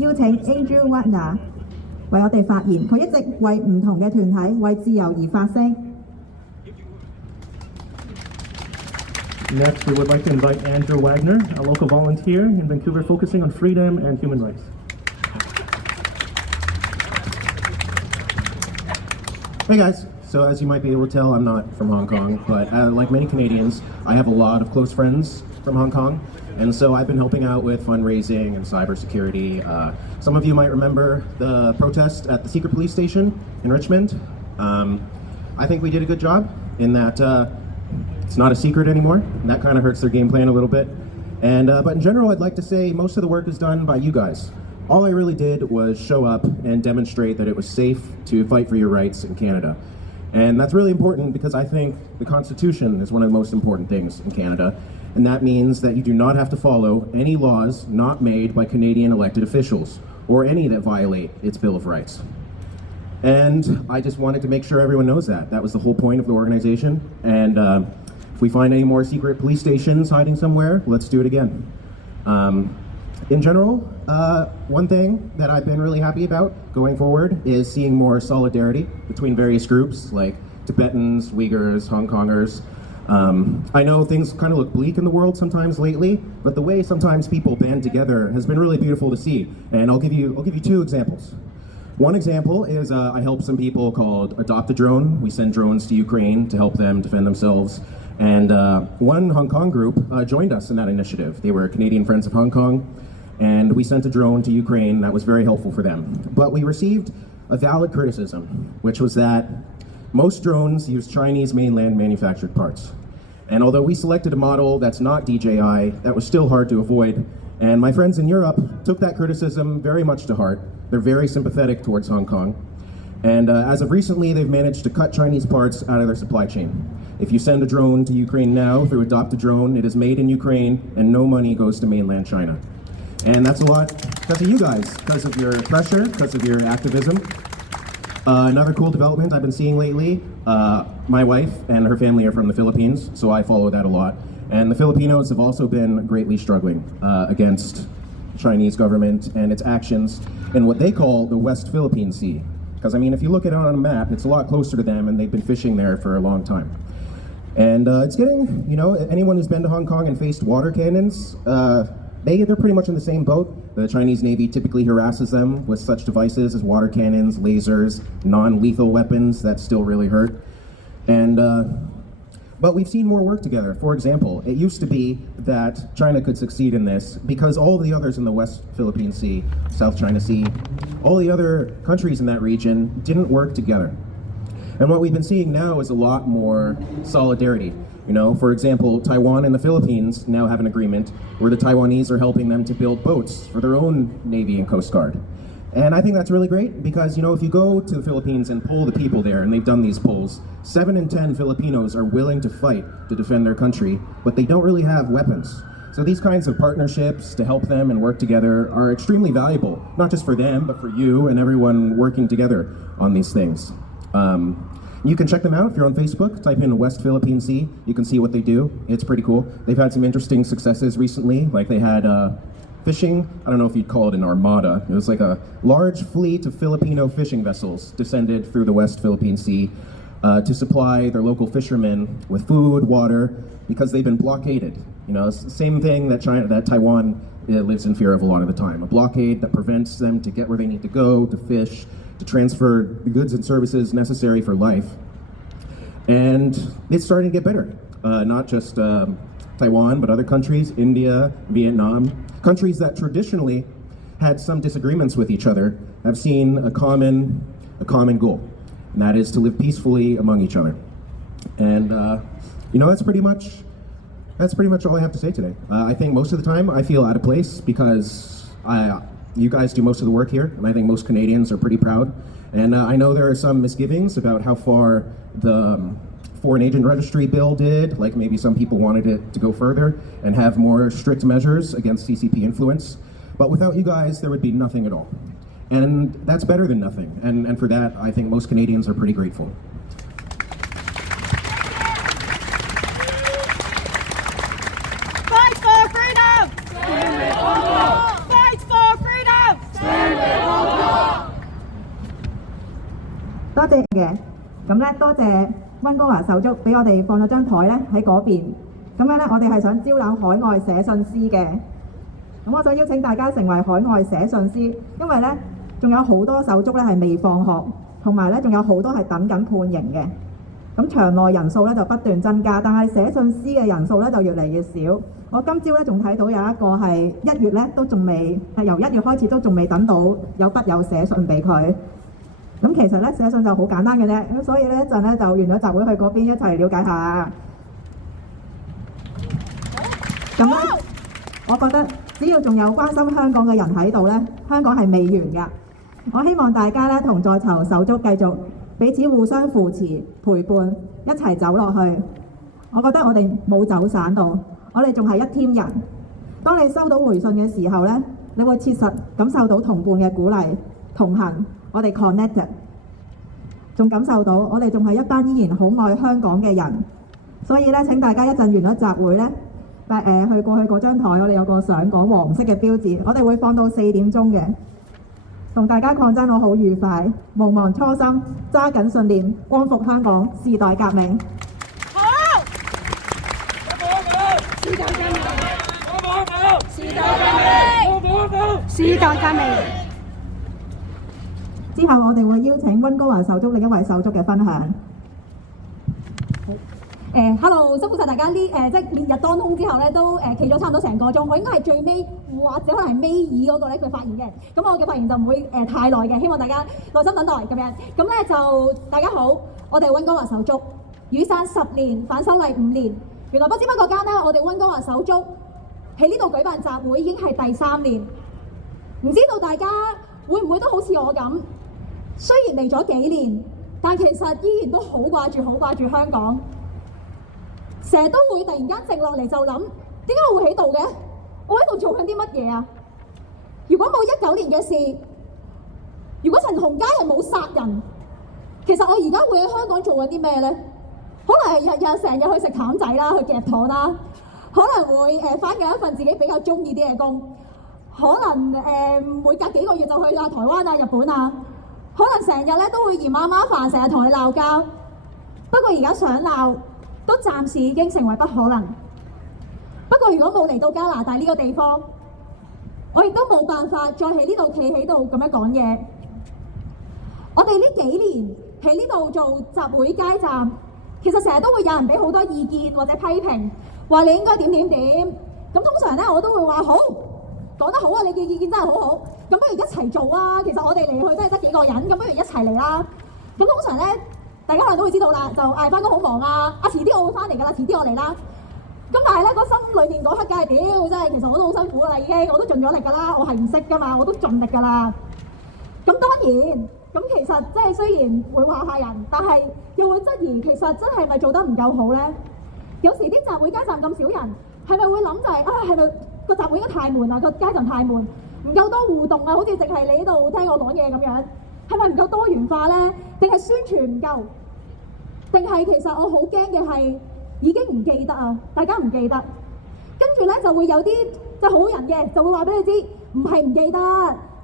邀請 Andrew Wagner 為我哋發言。佢一直為唔同嘅團體為自由而發聲。Next, we would like to invite Andrew Wagner, a local volunteer in Vancouver focusing on freedom and human rights. Hey guys, so as you might be able to tell, I'm not from Hong Kong, but like many Canadians, I have a lot of close friends from Hong Kong, and so I've been helping out with fundraising and cybersecurity. Some of you might remember the protest at the secret police station in Richmond. I think we did a good job in that it's not a secret anymore, and that kind of hurts their game plan a little bit. But in general, I'd like to say most of the work is done by you guys. All I really did was show up and demonstrate that it was safe to fight for your rights in Canada. And that's really important because I think the Constitution is one of the most important things in Canada, and that means that you do not have to follow any laws not made by Canadian elected officials, or any that violate its Bill of Rights. And I just wanted to make sure everyone knows that. That was the whole point of the organization. And if we find any more secret police stations hiding somewhere, let's do it again. In general, one thing that I've been really happy about going forward is seeing more solidarity between various groups like Tibetans, Uyghurs, Hong Kongers. I know things kind of look bleak in the world sometimes lately, but the way sometimes people band together has been really beautiful to see. And I'll give you two examples. One example is I help some people called Adopt a Drone. We send drones to Ukraine to help them defend themselves. And one Hong Kong group joined us in that initiative. They were Canadian Friends of Hong Kong, and we sent a drone to Ukraine. That was very helpful for them. But we received a valid criticism, which was that most drones use Chinese mainland manufactured parts. And although we selected a model that's not DJI, that was still hard to avoid. And my friends in Europe took that criticism very much to heart. They're very sympathetic towards Hong Kong. And as of recently, they've managed to cut Chinese parts out of their supply chain. If you send a drone to Ukraine now through Adopt a Drone, it is made in Ukraine and no money goes to mainland China. And that's a lot because of you guys, because of your pressure, because of your activism. Another cool development I've been seeing lately, my wife and her family are from the Philippines, so I follow that a lot. And the Filipinos have also been greatly struggling against Chinese government and its actions in what they call the West Philippine Sea. Because I mean, if you look at it on a map, it's a lot closer to them and they've been fishing there for a long time. And it's getting, you know, anyone who's been to Hong Kong and faced water cannons, they're pretty much in the same boat. The Chinese Navy typically harasses them with such devices as water cannons, lasers, non-lethal weapons that still really hurt. But we've seen more work together. For example, it used to be that China could succeed in this because all the others in the West Philippine Sea, South China Sea, all the other countries in that region didn't work together. And what we've been seeing now is a lot more solidarity. You know, for example, Taiwan and the Philippines now have an agreement where the Taiwanese are helping them to build boats for their own Navy and Coast Guard. And I think that's really great because, you know, if you go to the Philippines and poll the people there, and they've done these polls, 7 in 10 Filipinos are willing to fight to defend their country, but they don't really have weapons. So these kinds of partnerships to help them and work together are extremely valuable, not just for them, but for you and everyone working together on these things. You can check them out if you're on Facebook. Type in West Philippine Sea. You can see what they do. It's pretty cool. They've had some interesting successes recently. Like they had fishing. I don't know if you'd call it an armada. It was like a large fleet of Filipino fishing vessels descended through the West Philippine Sea to supply their local fishermen with food, water, because they've been blockaded. You know, it's the same thing that Taiwan lives in fear of a lot of the time. A blockade that prevents them to get where they need to go, to fish, to transfer the goods and services necessary for life. And it's starting to get better. Not just Taiwan, but other countries, India, Vietnam, countries that traditionally had some disagreements with each other, have seen a common goal, and that is to live peacefully among each other. And you know, that's pretty much all I have to say today. I think most of the time I feel out of place because you guys do most of the work here, and I think most Canadians are pretty proud. And I know there are some misgivings about how far the Foreign Agent Registry bill did, like maybe some people wanted it to go further and have more strict measures against CCP influence. But without you guys, there would be nothing at all. And that's better than nothing. And for that, I think most Canadians are pretty grateful. Fight for freedom! Fight for freedom! 多謝嘅。咁咧，多謝溫哥華手足俾我哋放咗張台咧喺嗰邊。咁樣咧，我哋係想招攬海外寫信師嘅。咁我想邀請大家成為海外寫信師，因為咧仲有好多手足咧係未放學，同埋咧仲有好多係等緊判刑嘅。咁場內人數咧就不斷增加，但係寫信師嘅人數咧就越嚟越少。我今朝咧仲睇到有一個係1月咧都仲未，由1月開始都仲未等到有筆友寫信俾佢。咁其實咧寫信就好簡單嘅啫，咁所以咧一陣咧就完咗集會去嗰邊一齊了解下。咁咧，我覺得只要仲有關心香港嘅人喺度咧，香港係未完㗎。我希望大家咧同在囚手足繼續彼此互相扶持、陪伴，一齊走落去。我覺得我哋冇走散到，我哋仲係一 team 人。當你收到回信嘅時候咧，你會切實感受到同伴嘅鼓勵、同行，我哋 connected， 仲感受到我哋仲係一班依然好愛香港嘅人。所以咧，請大家一陣完咗集會咧，去過去嗰張台，我哋有個上港黃色嘅標誌，我哋會放到4點鐘嘅。同大家抗爭，我好愉快，毋忘初心，揸緊信念，光復香港，時代革命。好！時代革命！時代革命！時代革命！之後我哋會邀請溫哥華手足另一位手足嘅分享。Hello， 辛苦晒大家即係烈日當空之後咧，都企咗差唔多成個鐘。我應該係最尾或者可能係尾二嗰個咧佢發言嘅。咁我嘅發言就唔會太耐嘅，希望大家耐心等待咁樣。咁咧就大家好，我哋溫哥華手足雨傘10年，反修例5年。原來不知不覺間咧，我哋溫哥華手足喺呢度舉辦集會已經係第3年。唔知道大家會唔會都好似我咁，雖然嚟咗幾年，但其實依然都好掛住香港。成日都會突然間靜落嚟就諗，點解我會喺度嘅？我喺度做緊啲乜嘢啊？如果冇19年嘅事，如果陳同佳係冇殺人，其實我而家會喺香港做緊啲咩呢？可能係日日成日去食淡仔啦，去夾糖啦，可能會返緊一份自己比較中意啲嘅工，可能每隔幾個月就去台灣啊、日本啊，可能成日咧都會嫌媽媽煩，成日同你鬧交。不過而家想鬧，都暫時已經成為不可能。不過如果冇嚟到加拿大呢個地方，我亦都冇辦法再喺呢度企喺度咁樣講嘢。我哋呢幾年喺呢度做集會街站，其實成日都會有人俾好多意見或者批評，話你應該點點點。咁通常咧我都會話好，講得好啊！你嘅意見真係好好，咁不如一齊做啊！其實我哋嚟去都係得幾個人，咁不如一齊嚟啦。咁通常咧，大家可能都會知道啦，就返工好忙啊！遲啲我會翻嚟㗎啦，遲啲我嚟啦。咁但係咧，個心裏面嗰刻梗係屌，真係其實我都好辛苦㗎啦，已經我都盡咗力㗎啦，我係唔識㗎嘛，我都盡力㗎啦。咁當然，咁其實即係雖然會話下人，但係又會質疑其實真係咪做得唔夠好咧？有時啲集會街站咁少人，係咪會諗就係係咪個集會應該太悶啦？個街站太悶，唔夠多互動啊，好似淨係你喺度聽我講嘢咁樣，係咪唔夠多元化咧？定係宣傳唔夠？定係其實我好驚嘅係已經唔記得啊！大家唔記得，跟住咧就會有啲即係好人嘅，就會話俾你知，唔係唔記得，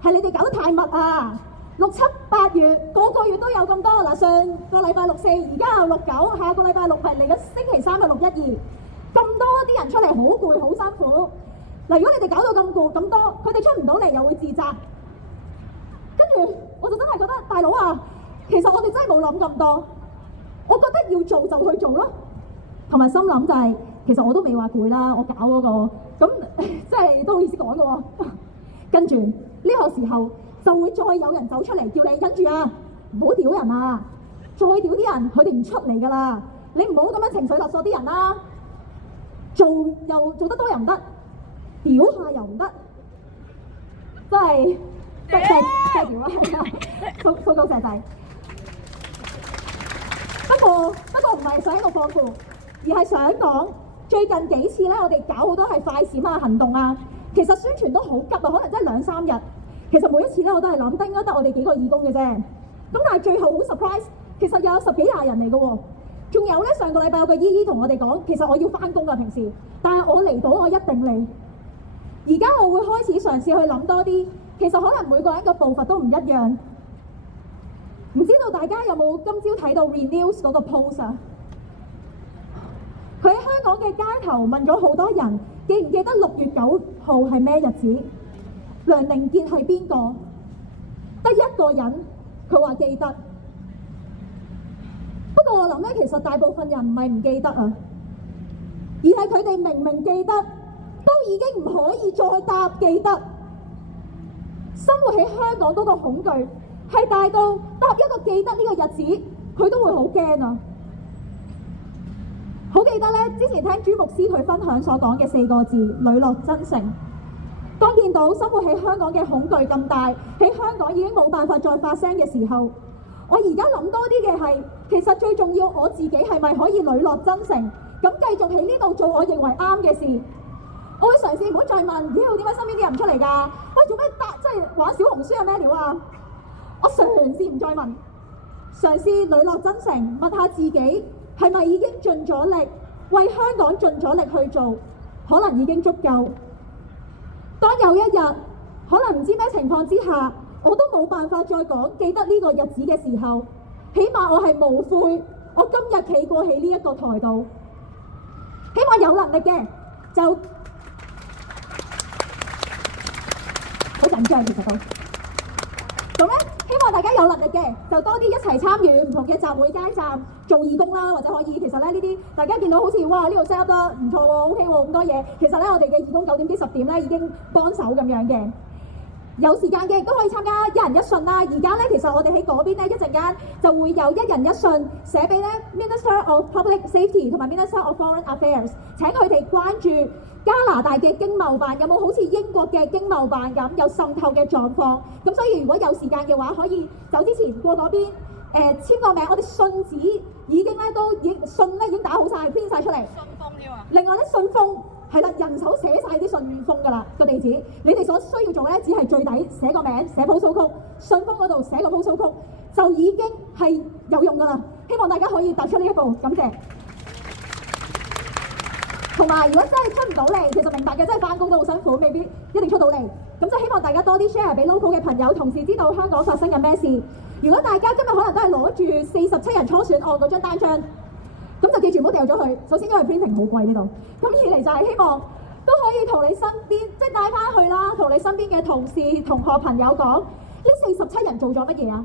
係你哋搞得太密啊！6、7、8月個月都有咁多嗱，上個禮拜6、4，而家又6、9，下個禮拜6係嚟緊星期3嘅6、1、2，咁多啲人出嚟好攰好辛苦。嗱，如果你哋搞到咁攰咁多，佢哋出唔到嚟又會自責，跟住我就真係覺得大佬啊，其實我哋真係冇諗咁多。我覺得要做就去做咯，同埋心諗就係、其實我都未話攰啦，我搞嗰個咁即係都好意思講嘅喎。跟住呢個時候就會再有人走出嚟叫你跟住啊，唔好屌人啊，再屌啲人佢哋唔出嚟㗎啦，你唔好咁樣情緒勒索啲人啦，做又做得多又唔得，屌下又唔得，真係即係屌啊，係啊，掃到石仔。不過唔係想喺度放負，而係想講最近幾次咧，我哋搞好多係快閃啊行動啊，其實宣傳都好急啊，可能真係2、3日。其實每一次咧，我都係諗應該得我哋幾個義工嘅啫。咁但係最後好 surprise， 其實有10幾20人嚟嘅喎。仲有咧，上個禮拜有個姨姨同我哋講，其實我要翻工㗎平時，但係我嚟到我一定嚟。而家我會開始嘗試去諗多啲，其實可能每個人嘅步伐都唔一樣。唔知道大家有冇今朝睇到 Renews 嗰個 post 啊？佢喺香港嘅街頭問咗好多人，記唔記得6月9號係咩日子？梁凌傑係邊個？得一個人，佢話記得。不過我諗咧，其實大部分人唔係唔記得啊，而係佢哋明明記得，都已經唔可以再答記得。生活喺香港嗰個恐懼係大到答一個記得呢個日子，佢都會好驚啊！好記得咧，之前聽朱牧師佢分享所講嘅4個字：磊落真誠。當見到生活喺香港嘅恐懼咁大，喺香港已經冇辦法再發聲嘅時候，我而家諗多啲嘅係，其實最重要我自己係咪可以磊落真誠，咁繼續喺呢度做我認為啱嘅事。我會嘗試唔好再問，妖點解身邊啲人唔出嚟㗎？喂，做咩即係玩小紅書係咩料啊？我嘗試唔再問，嘗試磊落真誠，問下自己係咪已經盡咗力，為香港盡咗力去做，可能已經足夠。當有一日，可能唔知咩情況之下，我都冇辦法再講記得呢個日子嘅時候，起碼我係無悔，我今日企過喺呢一個台度。希望有能力嘅就好緊張，其實都咁咧。希望大家有能力嘅就多啲一齊參與唔同嘅集會街站做義工啦，或者可以其實咧呢啲大家見到好似哇呢度 set up 得唔錯喎 ，OK 喎咁多嘢。其實咧我哋嘅義工9點至10點咧已經幫手咁樣嘅。有時間嘅亦都可以參加一人一信啦。而家咧其實我哋喺嗰邊咧一陣間就會有一人一信寫俾咧 Minister of Public Safety 同埋 Minister of Foreign Affairs， 請佢哋關注加拿大嘅經貿辦有冇好似英國嘅經貿辦咁有滲透嘅狀況。咁所以如果有時間嘅話，可以走之前過嗰邊簽個名。我哋信紙已經咧都信咧已經打好晒 print 晒出嚟。信封添啊！另外咧信封。係啦，人手寫晒啲信封㗎啦，個地址。你哋所需要做咧，只係最底寫個名，寫 postal code，信封嗰度寫個 postal code，就已經係有用㗎啦。希望大家可以踏出呢一步，感謝。同埋，如果真係出唔到嚟，其實明白嘅，真係翻工都好辛苦，未必一定出到嚟。咁就希望大家多啲 share 俾 local 嘅朋友、同事知道香港發生緊咩事。如果大家今日可能都係攞住47人初選案嗰張單張。咁就記住唔好掉咗佢。首先因為 printing 好貴呢度，咁二嚟就係希望都可以同你身邊即係帶翻去啦，同你身邊嘅同事、同學、朋友講，呢47人做咗乜嘢啊？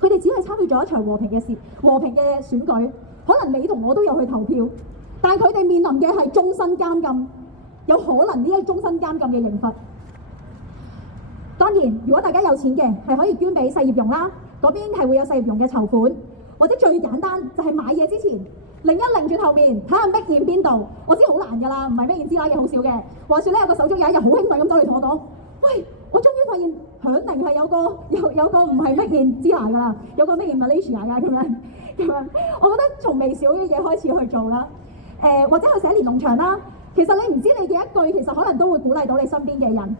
佢哋只係參與咗一場和平嘅事、和平嘅選舉。可能你同我都有去投票，但係佢哋面臨嘅係終身監禁，有可能呢一終身監禁嘅刑罰。當然，如果大家有錢嘅，係可以捐俾細葉榕啦，嗰邊係會有細葉榕嘅籌款，或者最簡單就係買嘢之前。擰一擰轉後面睇下 make in 邊度，我知好難㗎啦，唔係 make in 支拉嘅好少嘅。話説咧，有個手足有一日好興奮咁走嚟同我講：喂，我終於發現響寧係有個唔係 make in 支拉㗎啦，有個 make in Malaysia 㗎咁樣。我覺得從微小嘅嘢開始去做啦。或者去寫連儂牆啦。其實你唔知你嘅一句，其實可能都會鼓勵到你身邊嘅人。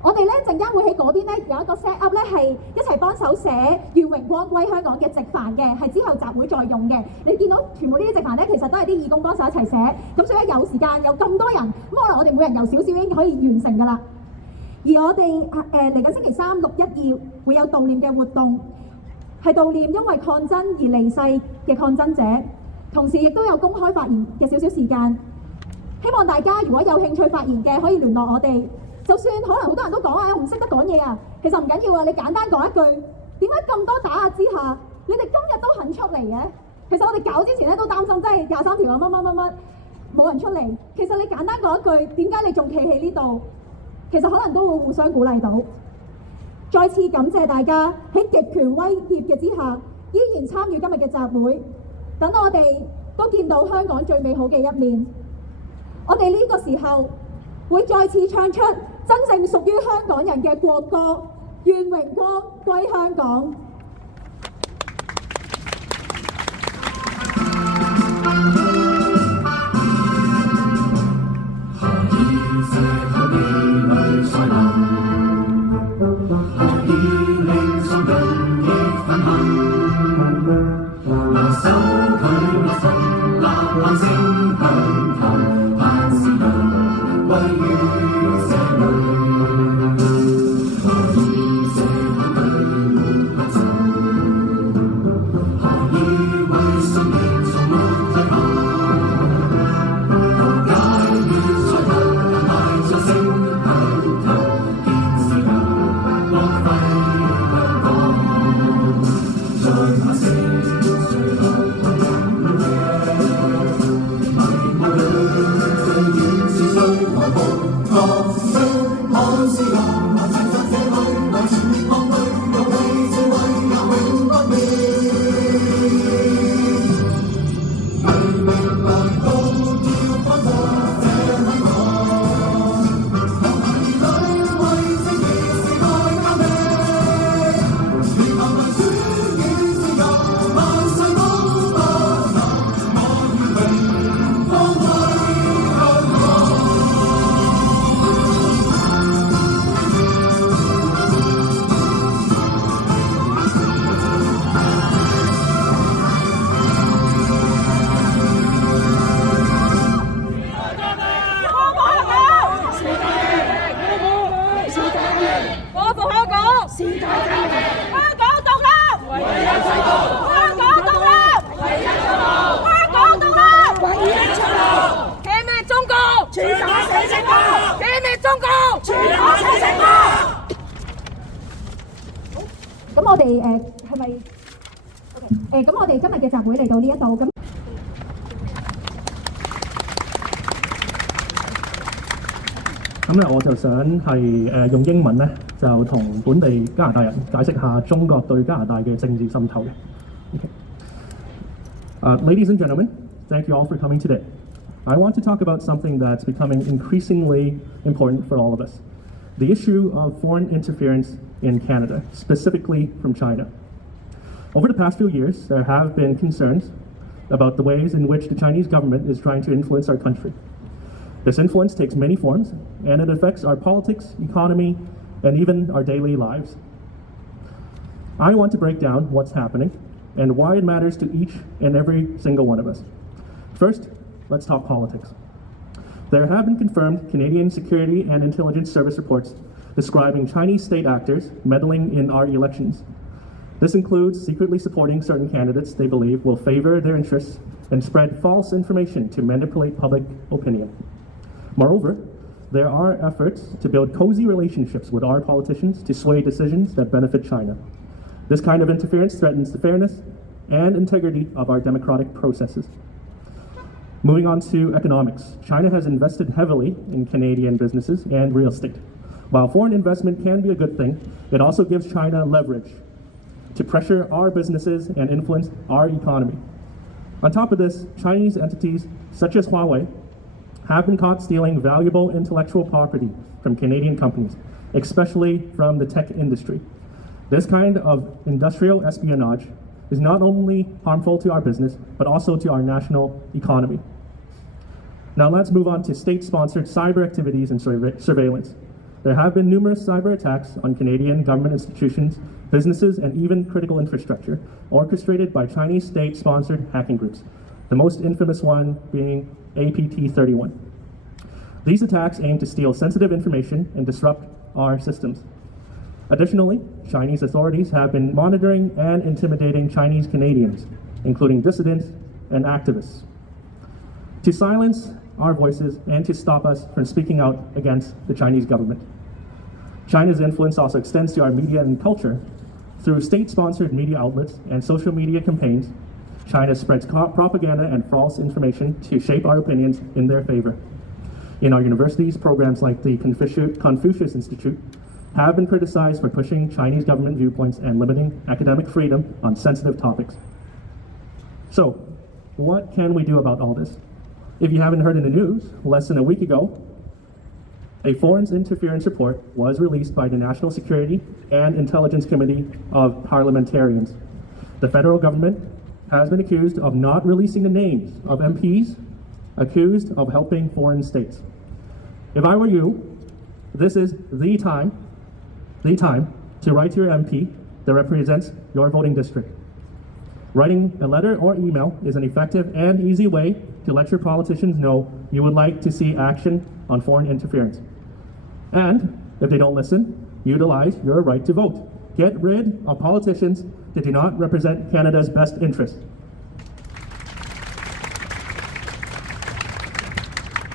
我哋咧陣間會喺嗰邊咧有一個 set up 咧係一齊幫手寫願榮光歸香港嘅直幡嘅，係之後集會再用嘅。你見到全部呢啲直幡咧，其實都係啲義工幫手一齊寫。咁所以有時間有咁多人，咁可能我哋每人有少少已經可以完成㗎啦。而我哋嚟緊星期3、6、1、2會有悼念嘅活動，係悼念因為抗爭而離世嘅抗爭者，同時亦都有公開發言嘅少少時間。希望大家如果有興趣發言嘅，可以聯絡我哋。就算可能好多人都講啊，我唔識得講嘢啊，其實唔緊要啊，你簡單講一句，點解咁多打壓之下，你哋今日都肯出嚟嘅？其實我哋搞之前咧都擔心，真係23條啊乜冇人出嚟。其實你簡單講一句，點解你仲企喺呢度？其實可能都會互相鼓勵到。再次感謝大家喺極權威脅嘅之下，依然參與今日嘅集會，等我哋都見到香港最美好嘅一面。我哋呢個時候會再次唱出真正屬於香港人嘅國歌《願榮光歸香港》。時代革命，香港獨立，唯一制度，香港獨立，唯一出路，香港獨立，唯一出路，企滅中共，全打死政府，企滅中共，全打死政府。咁我哋係咪 OK？咁我哋今日嘅集會嚟到呢一度咁。咁咧我就想係用英文咧，就同本地加拿大人解釋下中國對加拿大嘅政治滲透嘅。Ladies and gentlemen, thank you all for coming today. I want to talk about something that's becoming increasingly important for all of us. The issue of foreign interference in Canada, specifically from China. Over the past few years, there have been concerns about the ways in which the Chinese government is trying to influence our country. This influence takes many forms, and it affects our politics, economy, and even our daily lives. I want to break down what's happening and why it matters to each and every single one of us. First, let's talk politics. There have been confirmed Canadian security and intelligence service reports describing Chinese state actors meddling in our elections. This includes secretly supporting certain candidates they believe will favor their interests and spread false information to manipulate public opinion. Moreover, there are efforts to build cozy relationships with our politicians to sway decisions that benefit China. This kind of interference threatens the fairness and integrity of our democratic processes. Moving on to economics, China has invested heavily in Canadian businesses and real estate. While foreign investment can be a good thing, it also gives China leverage to pressure our businesses and influence our economy. On top of this, Chinese entities such as Huawei have been caught stealing valuable intellectual property from Canadian companies, especially from the tech industry. This kind of industrial espionage is not only harmful to our business, but also to our national economy. Now let's move on to state-sponsored cyber activities and surveillance. There have been numerous cyber attacks on Canadian government institutions, businesses, and even critical infrastructure, orchestrated by Chinese state-sponsored hacking groups, the most infamous one being APT-31. These attacks aim to steal sensitive information and disrupt our systems. Additionally, Chinese authorities have been monitoring and intimidating Chinese Canadians, including dissidents and activists, to silence our voices and to stop us from speaking out against the Chinese government. China's influence also extends to our media and culture. Through state-sponsored media outlets and social media campaigns, China spreads propaganda and false information to shape our opinions in their favor. In our universities, programs like the Confucius Institute have been criticized for pushing Chinese government viewpoints and limiting academic freedom on sensitive topics. So, what can we do about all this? If you haven't heard in the news, less than a week ago, a foreign interference report was released by the National Security and Intelligence Committee of Parliamentarians. The federal government has been accused of not releasing the names of MPs accused of helping foreign states. If I were you, this is the time to write to your MP that represents your voting district. Writing a letter or email is an effective and easy way to let your politicians know you would like to see action on foreign interference. And if they don't listen, utilize your right to vote. Get rid of politicians that do not represent Canada's best interests.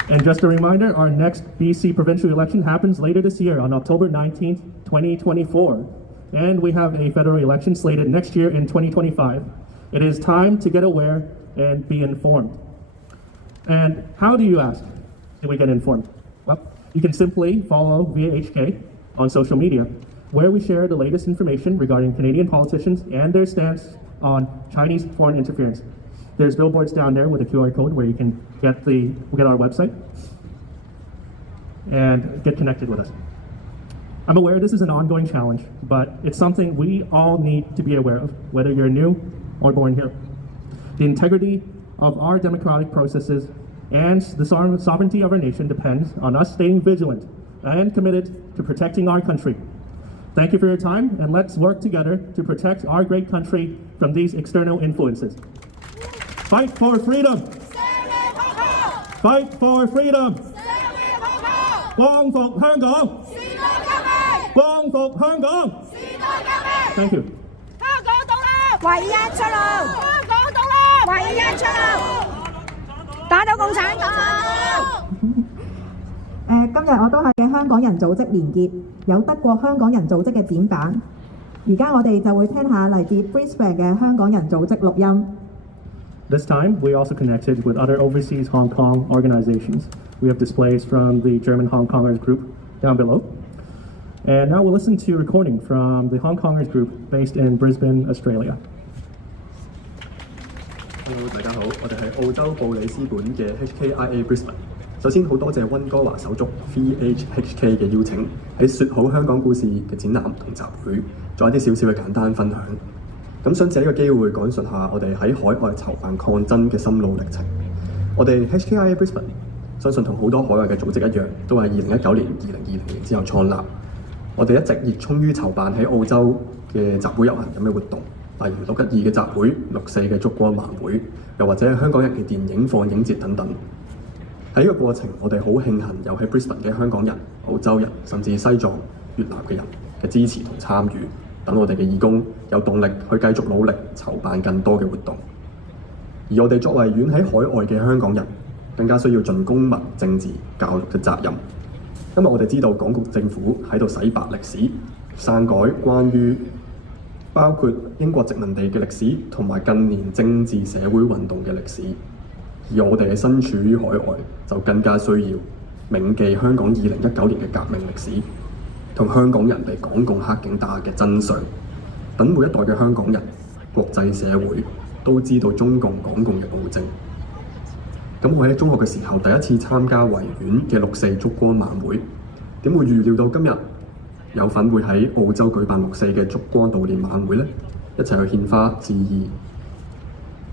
And just a reminder, our next BC provincial election happens later this year on October 19th, 2024. And we have a federal election slated next year in 2025. It is time to get aware and be informed. And how do you ask? Do we get informed? Well, you can simply follow VHK on social media, where we share the latest information regarding Canadian politicians and their stance on Chinese foreign interference. There's billboards down there with a QR code where you can get our website and get connected with us. I'm aware this is an ongoing challenge, but it's something we all need to be aware of, whether you're new or born here. The integrity of our democratic processes and the sovereignty of our nation depends on us staying vigilant and committed to protecting our country. Thank you for your time, and let's work together to protect our great country from these external influences. Fight for freedom! Fight for freedom! 光復香港！光復香港。時代革命， Thank you。香港獨立，唯一出路，香港獨立，唯一出路，打倒共產黨。今日我都係嘅香港人組織連結，有德國香港人組織嘅展板。而家我哋就會聽下嚟自 Brisbane 嘅香港人組織錄音。This time, we also connected with other overseas Hong Kong organizations. We have displays from the German Hong Kongers group down below. And now we'll listen to a recording from the Hong Kongers group based in Brisbane, Australia. Hello， 大家好，我哋係澳洲布里斯本嘅 HKIA Brisbane。首先好多謝溫哥華手足 VHHK 嘅邀請，喺説好香港故事嘅展覽同集會，做一啲少少嘅簡單分享。咁想借呢個機會講述下我哋喺海外籌辦抗爭嘅心路歷程。我哋 HKIA Brisbane 相信同好多海外嘅組織一樣，都係2019年、2020年之後創立。我哋一直熱衷於籌辦喺澳洲嘅集會遊行咁嘅活動，例如612嘅集會、6/4嘅燭光晚會，又或者香港人嘅電影放映節等等。喺呢個過程，我哋好慶幸有喺 Brisbane 嘅香港人、澳洲人，甚至西藏、越南嘅人嘅支持同參與，等我哋嘅義工有動力去繼續努力籌辦更多嘅活動。而我哋作為遠喺海外嘅香港人，更加需要盡公民、政治、教育嘅責任。因為我哋知道港局政府喺度洗白歷史、篡改關於包括英國殖民地嘅歷史同埋近年政治社會運動嘅歷史。而我哋身處於海外，就更加需要銘記香港2019年嘅革命歷史，同香港人被港共黑警打嘅真相，等每一代嘅香港人、國際社會都知道中共港共嘅暴政。咁我喺中學嘅時候第一次參加維園嘅6/4燭光晚會，點會預料到今日有份會喺澳洲舉辦6/4嘅燭光悼念晚會呢？一齊去獻花致意。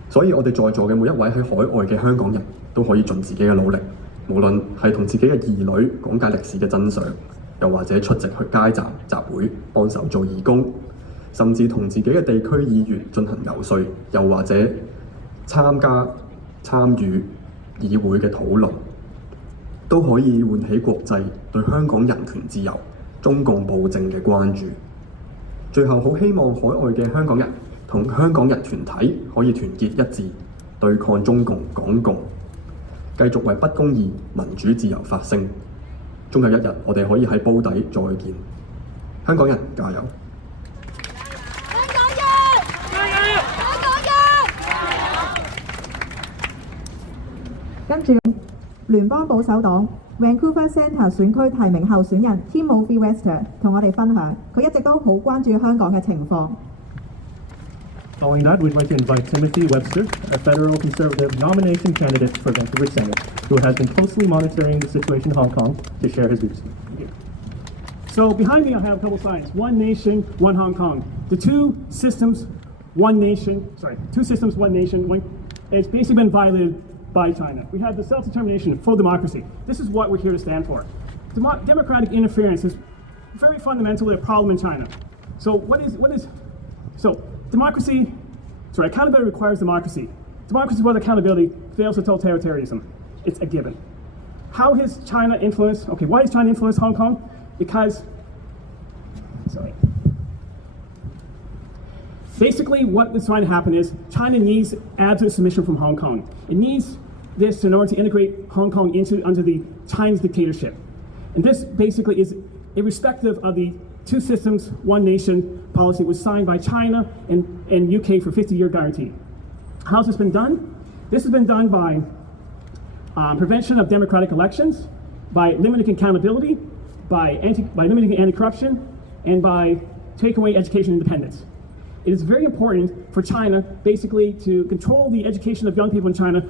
所以我哋在座嘅每一位喺海外嘅香港人都可以盡自己嘅努力，無論係同自己嘅兒女講解歷史嘅真相，又或者出席去街站集會幫手做義工，甚至同自己嘅地區議員進行遊說，又或者參與議會嘅討論，都可以喚起國際對香港人權自由、中共暴政嘅關注。最後好希望海外嘅香港人同香港人團體可以團結一致，對抗中共港共，繼續為不公義、民主自由發聲。終有一日，我哋可以喺煲底再見。香港人加油！香港人加油！香港人跟住聯邦保守黨 Vancouver Centre 選區提名候選人 Timothy Webster 同我哋分享，佢一直都好關注香港嘅情況。Following that, we'd like to invite Timothy Webster, a federal Conservative nomination candidate for Vancouver Senate, who has been closely monitoring the situation in Hong Kong, to share his views. So behind me I have a couple signs. One nation, one Hong Kong. The two systems, one nation, it's basically been violated by China. We have the self-determination, full democracy. This is what we're here to stand for. Democratic interference is very fundamentally a problem in China. Accountability requires democracy. Democracy without accountability fails totalitarianism. It's a given. How has China influenced, why has China influenced Hong Kong? Basically what is trying to happen is China needs absolute submission from Hong Kong. It needs this in order to integrate Hong Kong under the Chinese dictatorship. And this basically is irrespective of the two systems, one nation policy was signed by China and UK for 50-year guarantee. How's this been done? This has been done by prevention of democratic elections, by limiting accountability, by limiting anti-corruption, and by taking away education independence. It is very important for China basically to control the education of young people in China,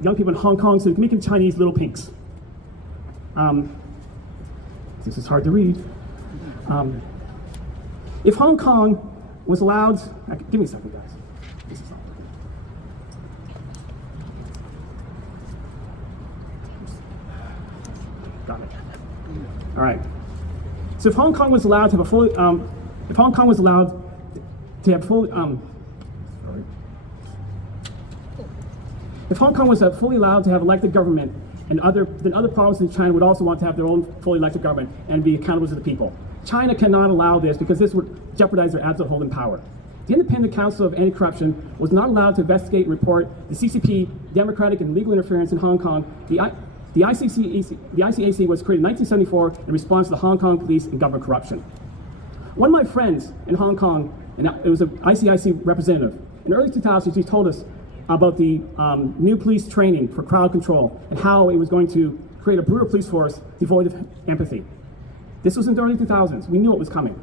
young people in Hong Kong, so they can make them Chinese little pinks. This is hard to read. If Hong Kong was allowed, give me a second, guys. This is not got it. All right. So if Hong Kong was allowed to have a fully, if Hong Kong was allowed to have fully, if Hong Kong was fully allowed to have elected government, then other provinces in China would also want to have their own fully elected government and be accountable to the people. China cannot allow this because this would jeopardize their absolute hold in power. The Independent Council of Anti-Corruption was not allowed to investigate and report the CCP democratic and legal interference in Hong Kong. The ICAC was created in 1974 in response to the Hong Kong police and government corruption. One of my friends in Hong Kong, and it was an ICIC representative, in the early 2000s, he told us about the new police training for crowd control and how it was going to create a brutal police force devoid of empathy. This was in the early 2000s. We knew it was coming.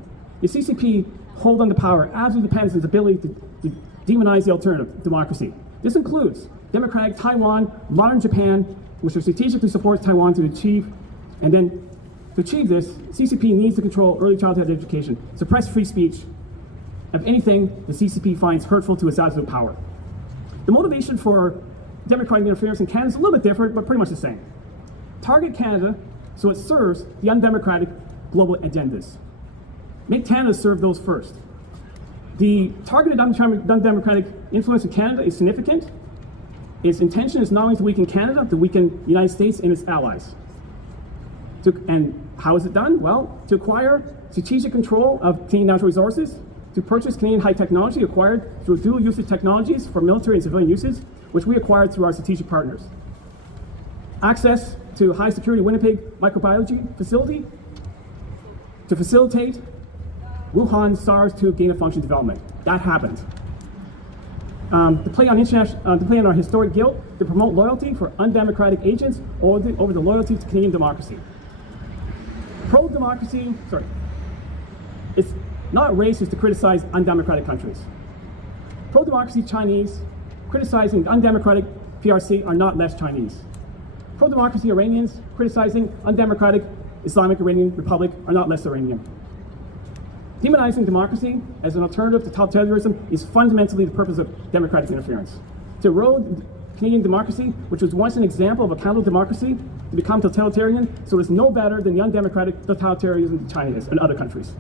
The CCP hold on to power absolutely depends on its ability to demonize the alternative, democracy. This includes democratic Taiwan, modern Japan, which strategically supports Taiwan to achieve, and then to achieve this, CCP needs to control early childhood education, suppress free speech, of anything the CCP finds hurtful to its absolute power. The motivation for democratic interference in Canada is a little bit different, but pretty much the same. Target Canada so it serves the undemocratic global agendas. Make Canada serve those first. The targeted undemocratic influence in Canada is significant. Its intention is not only to weaken Canada, to weaken the United States and its allies. And how is it done? Well, to acquire strategic control of Canadian natural resources, to purchase Canadian high technology acquired through dual usage technologies for military and civilian uses, which we acquired through our strategic partners. Access to high security Winnipeg microbiology facility to facilitate Wuhan SARS-2 gain of function development. That happened. To play on our historic guilt, to promote loyalty for undemocratic agents over the loyalty to Canadian democracy. Pro-democracy, it's not racist to criticize undemocratic countries. Pro-democracy Chinese criticizing undemocratic PRC are not less Chinese. Pro-democracy Iranians criticizing undemocratic Islamic Iranian Republic are not less Iranian. Demonizing democracy as an alternative to totalitarianism is fundamentally the purpose of democratic interference. To erode Canadian democracy, which was once an example of accountable democracy, to become totalitarian, so it's no better than the undemocratic totalitarianism that China is and other countries.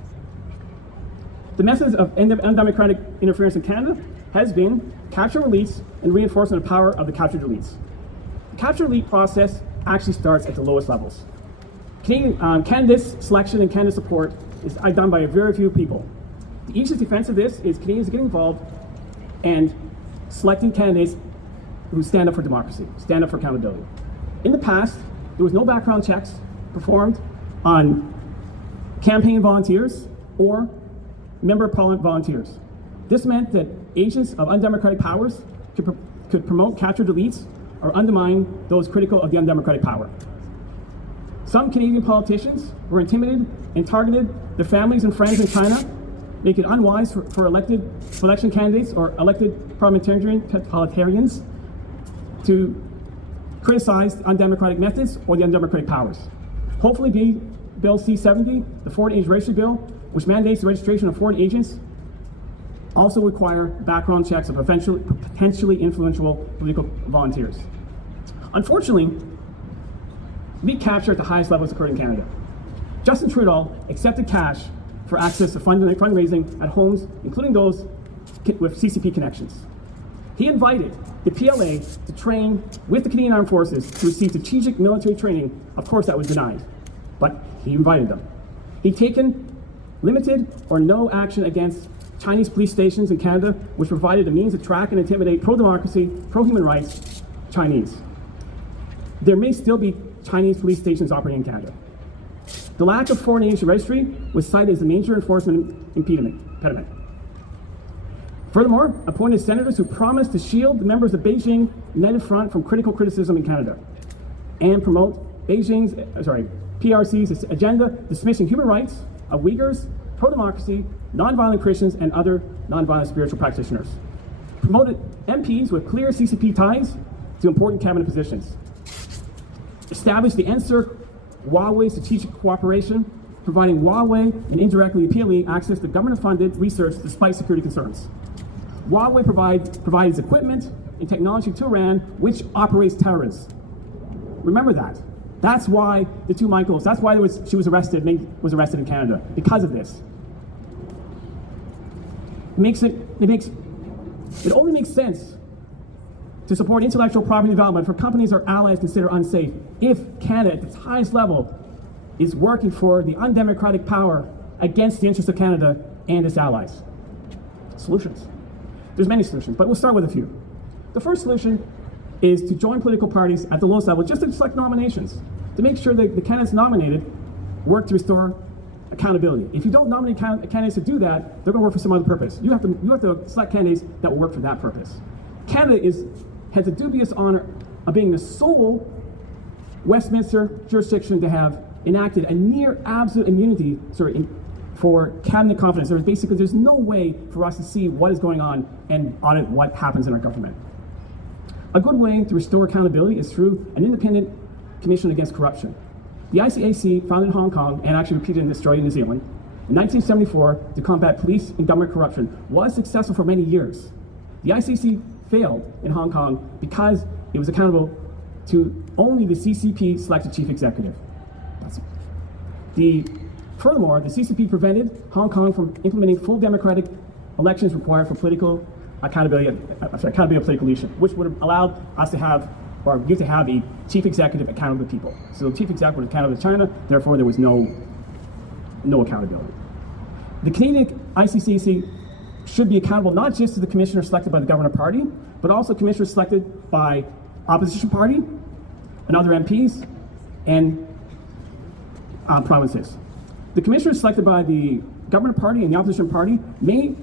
The methods of undemocratic interference in Canada has been capture elites and reinforcement of power of the captured elites. The capture elite process actually starts at the lowest levels. Candidates selection and candidate support is done by very few people. The easiest defense of this is Canadians getting involved and selecting candidates who stand up for democracy, stand up for accountability. In the past, there was no background checks performed on campaign volunteers or member of parliament volunteers. This meant that agents of undemocratic powers could promote captured elites or undermine those critical of the undemocratic power. Some Canadian politicians were intimidated and targeted their families and friends in China, making it unwise for election candidates or elected parliamentarians to criticize undemocratic methods or the undemocratic powers. Hopefully, Bill C-70, the foreign age registry bill, which mandates the registration of foreign agents, also require background checks of potentially influential political volunteers. Unfortunately, meat capture at the highest levels occurred in Canada. Justin Trudeau accepted cash for access to fundraising at homes, including those with CCP connections. He invited the PLA to train with the Canadian Armed Forces to receive strategic military training. Of course, that was denied, but he invited them. He'd taken limited or no action against Chinese police stations in Canada, which provided a means to track and intimidate pro-democracy, pro-human rights Chinese. There may still be Chinese police stations operating in Canada. The lack of foreign agent registry was cited as a major enforcement impediment. Furthermore, appointed senators who promised to shield the members of Beijing United Front from critical criticism in Canada and promote PRC's agenda dismissing human rights of Uyghurs, pro-democracy, non-violent Christians, and other non-violent spiritual practitioners. Promoted MPs with clear CCP ties to important cabinet positions. Established the NSERC-Huawei strategic cooperation, providing Huawei and indirectly the PLE access to government-funded research despite security concerns. Huawei provides equipment and technology to Iran, which operates terrorists. Remember that. That's why the two Michaels, that's why she was arrested in Canada, because of this. It only makes sense to support intellectual property development for companies our allies consider unsafe if Canada, at its highest level, is working for the undemocratic power against the interests of Canada and its allies. Solutions. There's many solutions, but we'll start with a few. The first solution is to join political parties at the lowest level just to select nominations, to make sure that the candidates nominated work to restore accountability. If you don't nominate candidates to do that, they're going to work for some other purpose. You have to select candidates that will work for that purpose. Canada has the dubious honor of being the sole Westminster jurisdiction to have enacted a near absolute immunity for cabinet confidence. There's no way for us to see what is going on and audit what happens in our government. A good way to restore accountability is through an independent commission against corruption. The ICAC, founded in Hong Kong and actually repeated in Australia and New Zealand, in 1974 to combat police and government corruption, was successful for many years. The ICAC failed in Hong Kong because it was accountable to only the CCP selected chief executive. Furthermore, the CCP prevented Hong Kong from implementing full democratic elections required for political accountability of political leadership, which would have allowed us to have, or you to have, a chief executive accountable to people. So the chief executive was accountable to China, therefore there was no accountability. The Canadian ICCC should be accountable not just to the commissioners selected by the Governor Party, but also commissioners selected by opposition party and other MPs and provinces. The commissioners selected by the Governor Party and the opposition party may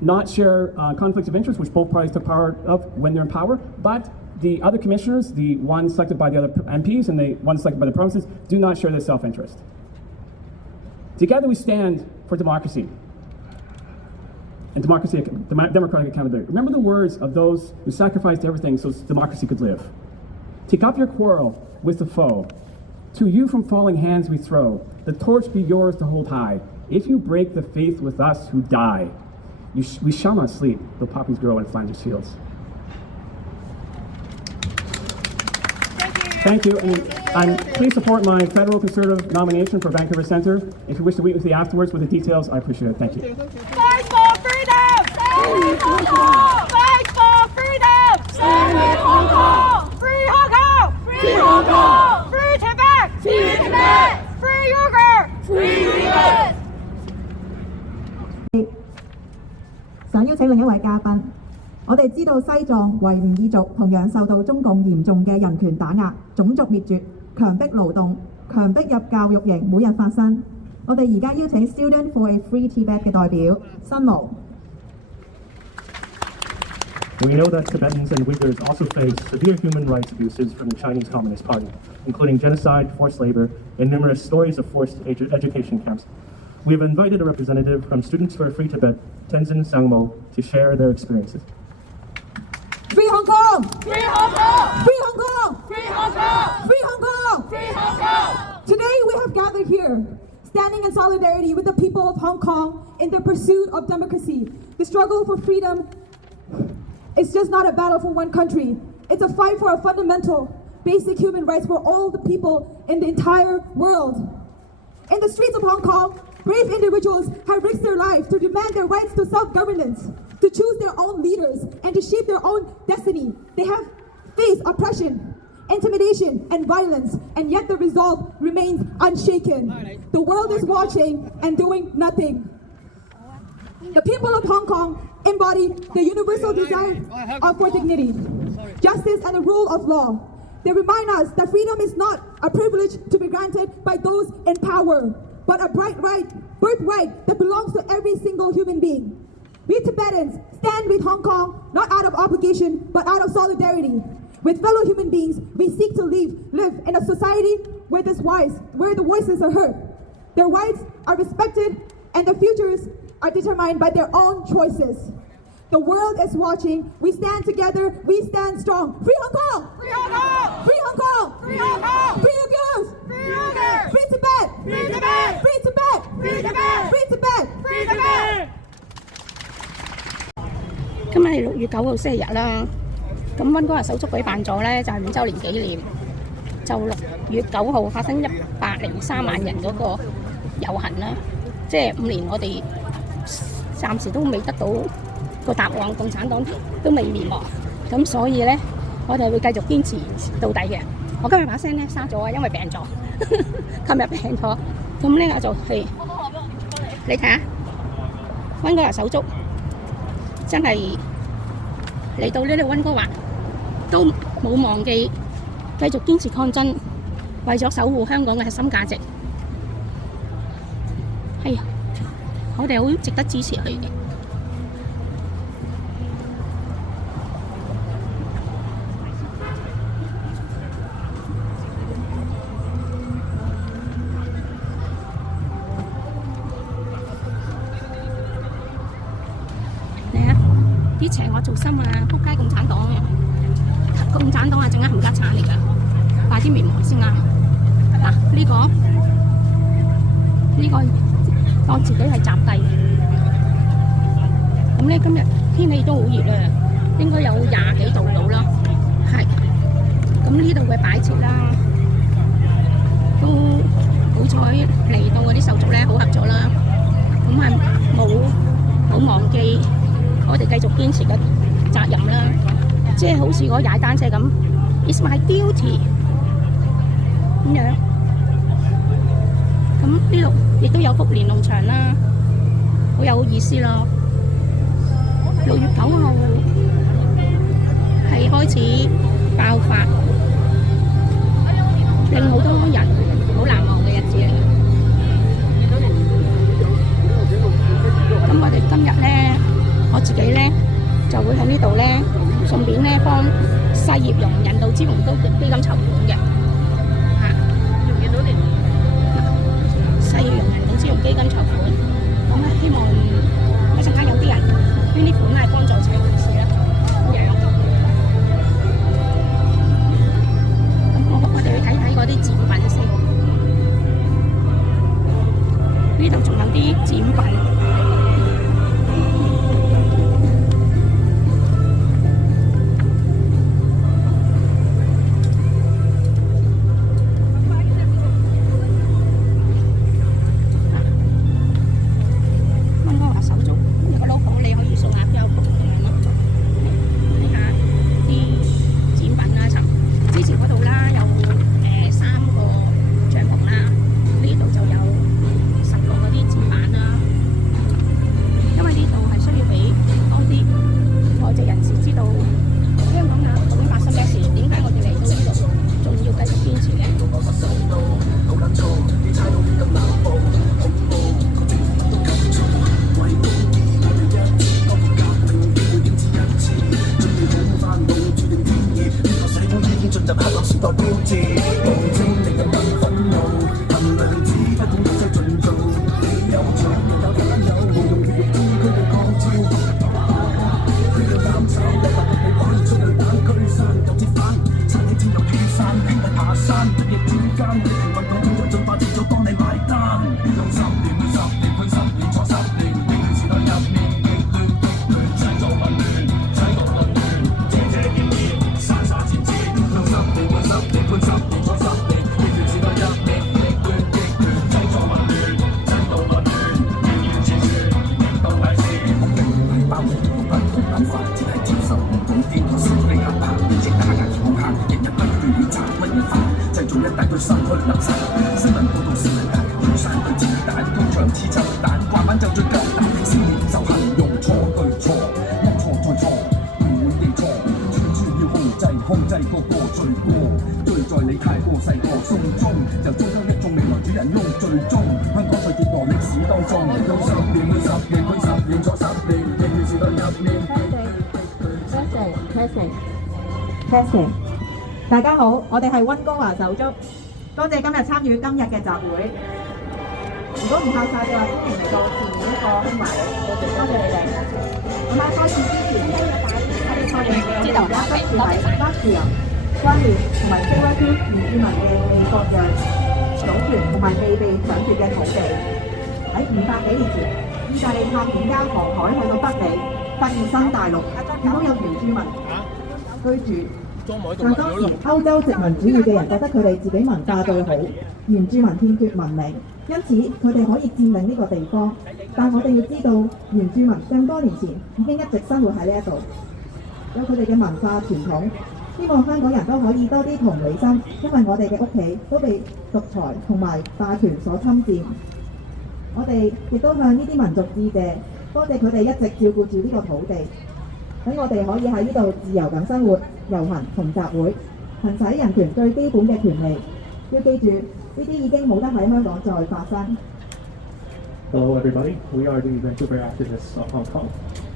not share conflicts of interest, which both parties took power of when they're in power, but the other commissioners, the ones selected by the other MPs and the ones selected by the provinces, do not share this self-interest. Together we stand for democracy and democratic accountability. Remember the words of those who sacrificed everything so democracy could live. Take up your quarrel with the foe. To you from falling hands we throw. The torch be yours to hold high. If you break the faith with us who die, we shall not sleep, though poppies grow in Flanders fields. Thank you, and please support my federal Conservative nomination for Vancouver Centre. If you wish to meet with me afterwards with the details, I appreciate it. Thank you. Fight for freedom! Save Hong Kong! Fight for freedom! Save Hong Kong! Free Hong Kong! Free Hong Kong! Free Tibet! Free Tibet! Free Uyghur! Free Uyghur! 想邀請另一位嘉賓。我哋知道西藏維吾爾族同樣受到中共嚴重嘅人權打壓、種族滅絕、強迫勞動、強迫入教育營每日發生。我哋而家邀請 Student for a Free Tibet 嘅代表新毛。We know that Tibetans and Uyghurs also face severe human rights abuses from the Chinese Communist Party, including genocide, forced labor, and numerous stories of forced education camps. We have invited a representative from Students for a Free Tibet, Tenzin Sangmo, to share their experiences. Free Hong Kong! Free Hong Kong! Free Hong Kong! Free Hong Kong! Free Hong Kong! Free Hong Kong! Today we have gathered here, standing in solidarity with the people of Hong Kong in their pursuit of democracy. The struggle for freedom is just not a battle for one country. It's a fight for a fundamental, basic human rights for all the people in the entire world. In the streets of Hong Kong, brave individuals have risked their lives to demand their rights to self-governance, to choose their own leaders, and to shape their own destiny. They have faced oppression, intimidation, and violence, and yet the resolve remains unshaken. The world is watching and doing nothing. The people of Hong Kong embody the universal desire for dignity, justice, and the rule of law. They remind us that freedom is not a privilege to be granted by those in power, but a birthright that belongs to every single human being. We Tibetans stand with Hong Kong, not out of obligation, but out of solidarity. With fellow human beings, we seek to live in a society where the voices are heard. Their rights are respected, and their futures are determined by their own choices. The world is watching. We stand together. We stand strong. Free Hong Kong! Free Hong Kong! Free Hong Kong! Free Hong Kong! Free Uyghurs! Free Uyghur! Free Tibet! Free Tibet! Free Tibet! Free Tibet! Free Tibet! Free Tibet! 今日係6月9號星期日啦，咁溫哥華手足舉辦咗咧就係5週年紀念，就6月9號發生103萬人嗰個遊行啦，即係5年我哋暫時都未得到個答案，共產黨都未滅亡，咁所以咧我哋會繼續堅持到底嘅。我今日把聲咧沙咗啊，因為病咗，琴日病咗，咁咧我就係你睇下溫哥華手足真係嚟到呢度溫哥華都冇忘記繼續堅持抗爭，為咗守護香港嘅核心價值。係啊，我哋好值得支持佢嘅。啲邪惡做心啊！仆街共產黨啊！共產黨係陣間冚家產嚟㗎，快啲滅亡先啱。嗱，呢個當自己係雜帝。咁咧今日天氣都好熱啊，應該有20幾度到啦。係。咁呢度嘅擺設啦，都好彩嚟到嗰啲手足咧好合作啦。咁係冇忘記我哋繼續堅持嘅責任啦，即係好似我踩單車咁 ，It's my duty 咁樣。咁呢度亦都有福連農場啦，好有意思咯。6月9號係開始爆發，令好多人好難忘嘅日子嚟。咁我哋今日咧，我自己咧就會喺呢度咧，順便咧幫世業容人道支援基金籌款嘅嚇。世業容人道支援基金籌款，咁咧希望一陣間有啲人捐啲款係幫助社會事啦。咁樣，咁我哋去睇睇嗰啲展品先。呢度仲有啲展品。大家好，我哋係溫哥華手足，多謝今日參與今日嘅集會。如果唔客氣嘅話，歡迎嚟到前面一個空位，多謝你哋。咁啊，多謝支持，我哋確認知道而家不是係不自由、關聯同埋非灣區原住民嘅未割讓、主權同埋未被搶奪嘅土地。喺500幾年前，意大利探險家航海去到北美，發現新大陸，見到有原住民居住。但當時歐洲殖民主義嘅人覺得佢哋自己文化最好，原住民欠缺文明，因此佢哋可以佔領呢個地方。但我哋要知道，原住民更多年前已經一直生活喺呢一度，有佢哋嘅文化傳統。希望香港人都可以多啲同理心，因為我哋嘅屋企都被獨裁同埋霸權所侵佔。我哋亦都向呢啲民族致謝，多謝佢哋一直照顧住呢個土地，等我哋可以喺呢度自由咁生活、遊行同集會，行使人權最基本嘅權利。要記住，呢啲已經冇得喺香港再發生。Hello everybody, we are the Vancouver activists of Hong Kong.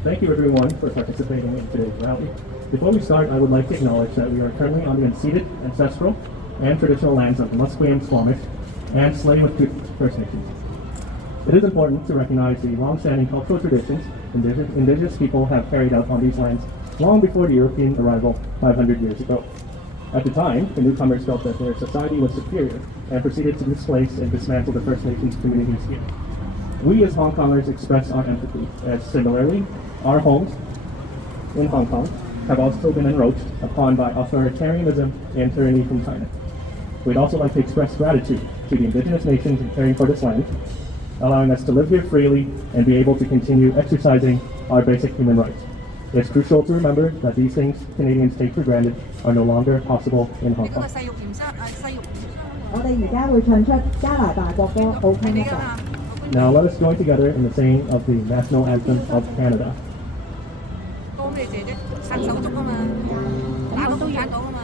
Thank you everyone for participating in today's rally. Before we start, I would like to acknowledge that we are currently on the unceded, ancestral, and traditional lands of the Musqueam, Squamish, and Tsleil-Waututh First Nations. It is important to recognize the long-standing cultural traditions Indigenous people have carried out on these lands long before the European arrival 500 years ago. At the time, the newcomers felt that their society was superior and proceeded to displace and dismantle the First Nations communities here. We as Hong Kongers express our empathy, as similarly, our homes in Hong Kong have also been encroached upon by authoritarianism and tyranny from China. We'd also like to express gratitude to the Indigenous nations in caring for this land, allowing us to live here freely and be able to continue exercising our basic human rights. It's crucial to remember that these things Canadians take for granted are no longer possible in Hong Kong. 我哋而家會唱出加拿大國歌《好傾一陣》。Now let us join together in the saying of the national anthem of Canada. 歌咩謝啫？撐手足啊嘛，打個都揀到啊嘛。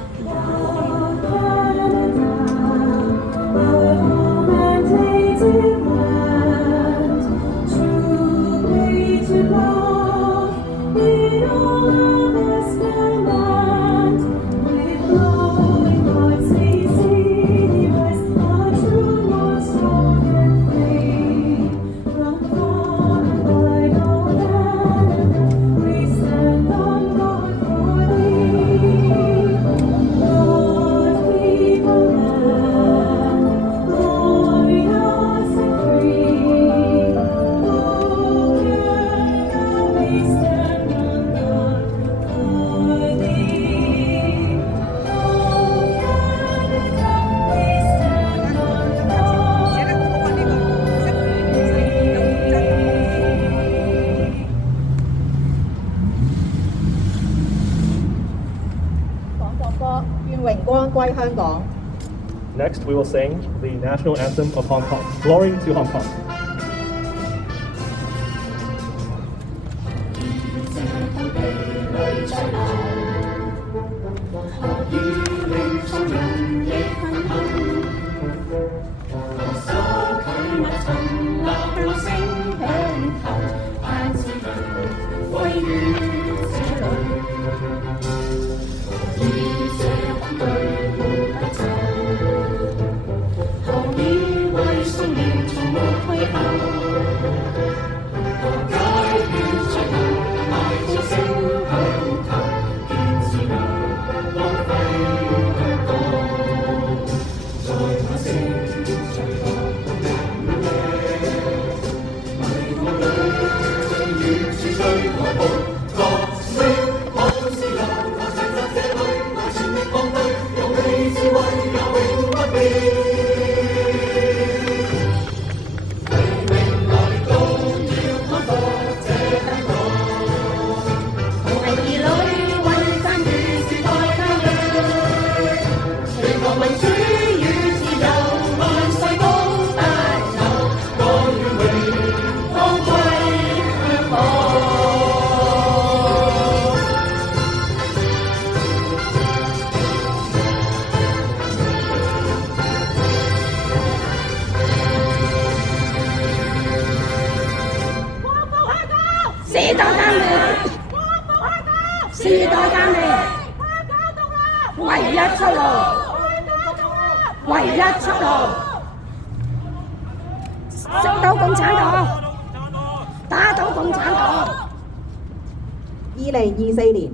Next, we will sing the national anthem of Hong Kong, Glory to Hong Kong.2024年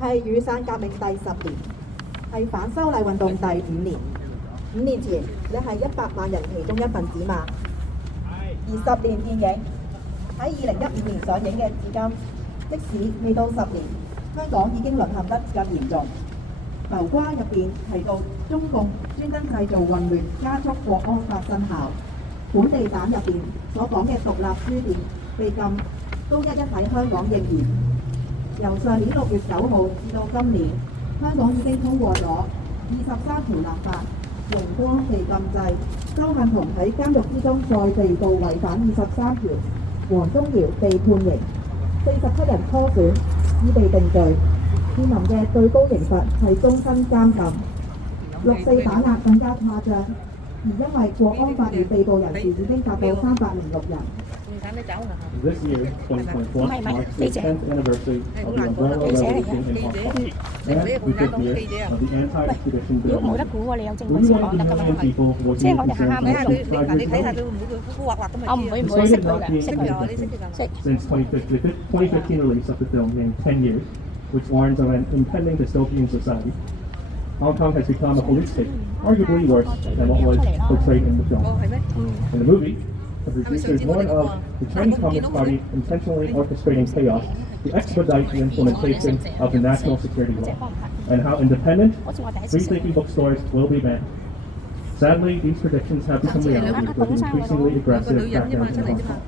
係雨傘革命第10年，係反修例運動第5年。5年前，你係100萬人其中一份子嘛？而10年電影喺2015年上映嘅至今，即使未到10年，香港已經淪陷得更嚴重。流瓜入邊提到中共專登製造混亂，加速國安法生效。本地版入邊所講嘅獨立書店被禁，都一一喺香港應驗。由上年6月9號至到今年，香港已經通過咗23條立法，榮光被禁制，周幸彤喺監獄之中再被告違反23條，黃宗堯被判刑，47人初選已被定罪，面臨嘅最高刑罰係終身監禁。6·4打壓更加誇張，而因為國安法而被捕人士已經達到306人。This year, 2024, marks the 10th anniversary of the Umbrella Revolution in Hong Kong, and the 5th year of the anti-extradition bill. 冇得估喎，你有證據 We 先 want 講 the 得㗎嘛。 million people working 即係我 in 哋下下 concerns 咪 of 你 tribe 睇下 review. 佢我唔會識佢嘅，識佢我識。 Since 2015 release of the film named 10 Years, which warns of an impending dystopian society, Hong Kong has become a police state, arguably worse than what was portrayed in the film. In the movie, the producers warn of the Chinese Communist Party intentionally orchestrating chaos to expedite the implementation of the national security law, and how independent, free-thinking bookstores will be banned. Sadly, these predictions have become reality with increasingly aggressive crackdowns in Hong Kong.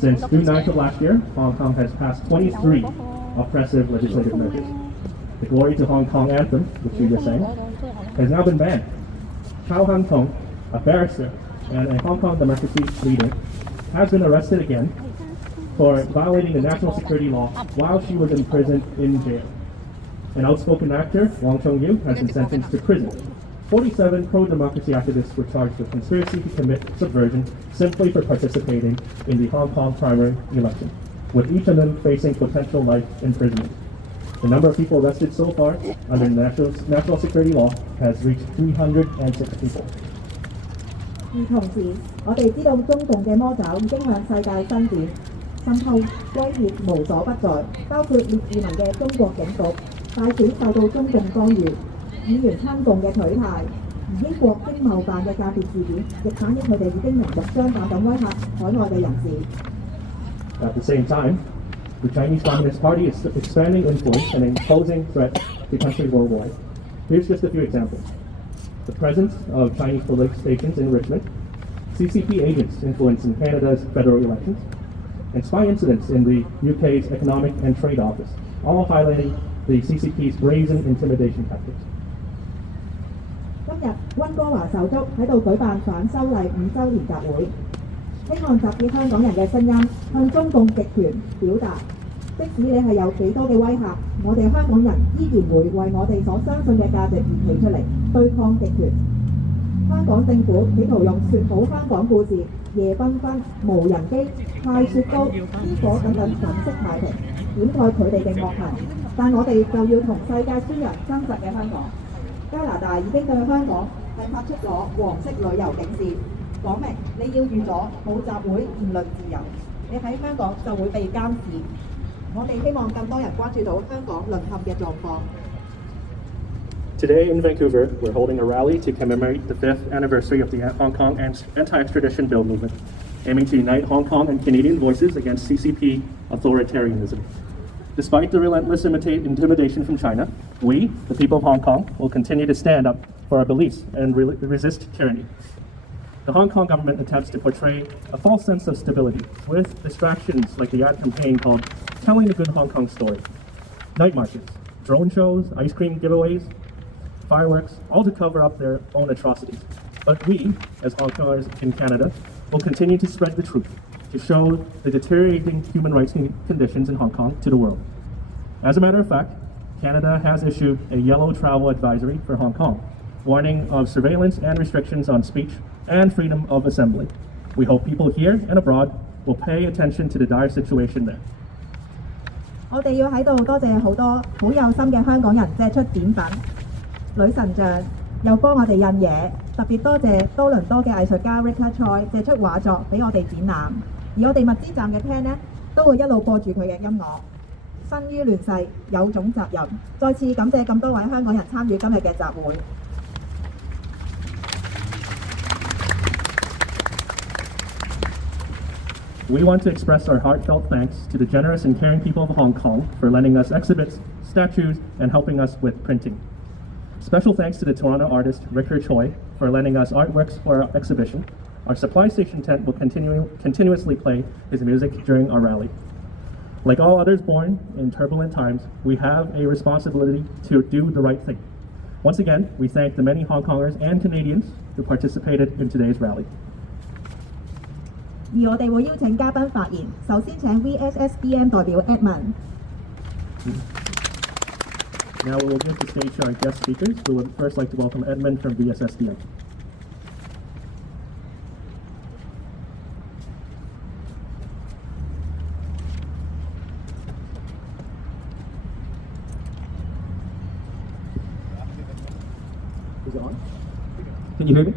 Since June 9th of last year, Hong Kong has passed 23 oppressive legislative measures. The Glory to Hong Kong anthem, which you just sang, has now been banned. Chow Han-tong, a barrister and a Hong Kong democracy leader, has been arrested again for violating the national security law while she was imprisoned in jail. An outspoken actor, Wong Chung-yu, has been sentenced to prison. 47 pro-democracy activists were charged with conspiracy to commit subversion simply for participating in the Hong Kong primary election, with each of them facing potential life imprisonment. The number of people arrested so far under national security law has reached 306 people. 而同時，我哋知道中共嘅魔爪已經向世界伸展，滲透威脅無所不在，包括列治文嘅中國警局大選受到中共干預，議員親共嘅取態，而英國經貿辦嘅間諜事件，亦反映佢哋已經明目張膽咁威嚇海外嘅人士。 At the same time, the Chinese Communist Party is expanding influence and imposing threats to countries worldwide. Here's just a few examples. The presence of Chinese police stations in Richmond, CCP agents influencing Canada's federal elections, and spy incidents in the UK's Economic and Trade Office, all highlighting the CCP's brazen intimidation tactics. 今日溫哥華手足喺度舉辦反修例5週年集會，希望集結香港人嘅聲音，向中共極權表達。即使你係有幾多嘅威嚇，我哋香港人依然會為我哋所相信嘅價值而企出嚟，對抗極權。香港政府企圖用説好香港故事、夜繽紛、無人機、派雪糕、煙火等等粉飾太平，掩蓋佢哋嘅惡行。但我哋就要同世界宣揚真實嘅香港。加拿大已經對香港係發出咗黃色旅遊警示，講明你要預咗冇集會言論自由，你喺香港就會被監視。我哋希望更多人關注到香港淪陷嘅狀況。 Today in Vancouver, we're holding a rally to commemorate the 5th anniversary of the Hong Kong anti-extradition bill movement, aiming to unite Hong Kong and Canadian voices against CCP authoritarianism. Despite the relentless intimidation from China, we, the people of Hong Kong, will continue to stand up for our beliefs and resist tyranny. The Hong Kong government attempts to portray a false sense of stability with distractions like the ad campaign called Telling the Good Hong Kong Story. Night markets, drone shows, ice cream giveaways, fireworks, all to cover up their own atrocities. But we, as Hong Kongers in Canada, will continue to spread the truth, to show the deteriorating human rights conditions in Hong Kong to the world. As a matter of fact, Canada has issued a yellow travel advisory for Hong Kong, warning of surveillance and restrictions on speech and freedom of assembly. We hope people here and abroad will pay attention to the dire situation there. 我哋要喺度多謝好多好有心嘅香港人借出展品、女神像，又幫我哋印嘢。特別多謝多倫多嘅藝術家 Rita Choi 借出畫作俾我哋展覽。而我哋物資站嘅 plan 呢，都會一路播住佢嘅音樂。生於亂世，有種責任。再次感謝咁多位香港人參與今日嘅集會。We want to express our heartfelt thanks to the generous and caring people of Hong Kong for lending us exhibits, statues, and helping us with printing. Special thanks to the Toronto artist Ricker Choi for lending us artworks for our exhibition. Our supply station tent will continuously play his music during our rally. Like all others born in turbulent times, we have a responsibility to do the right thing, Once again, we thank the many Hong Kongers and Canadians who participated in today's rally. 而我哋會邀請嘉賓發言，首先請 VSSDM 代表 Edmund。 Now we will give the stage to our guest speakers. We would first like to welcome Edmund from VSSDM. Is it on? Can you hear me?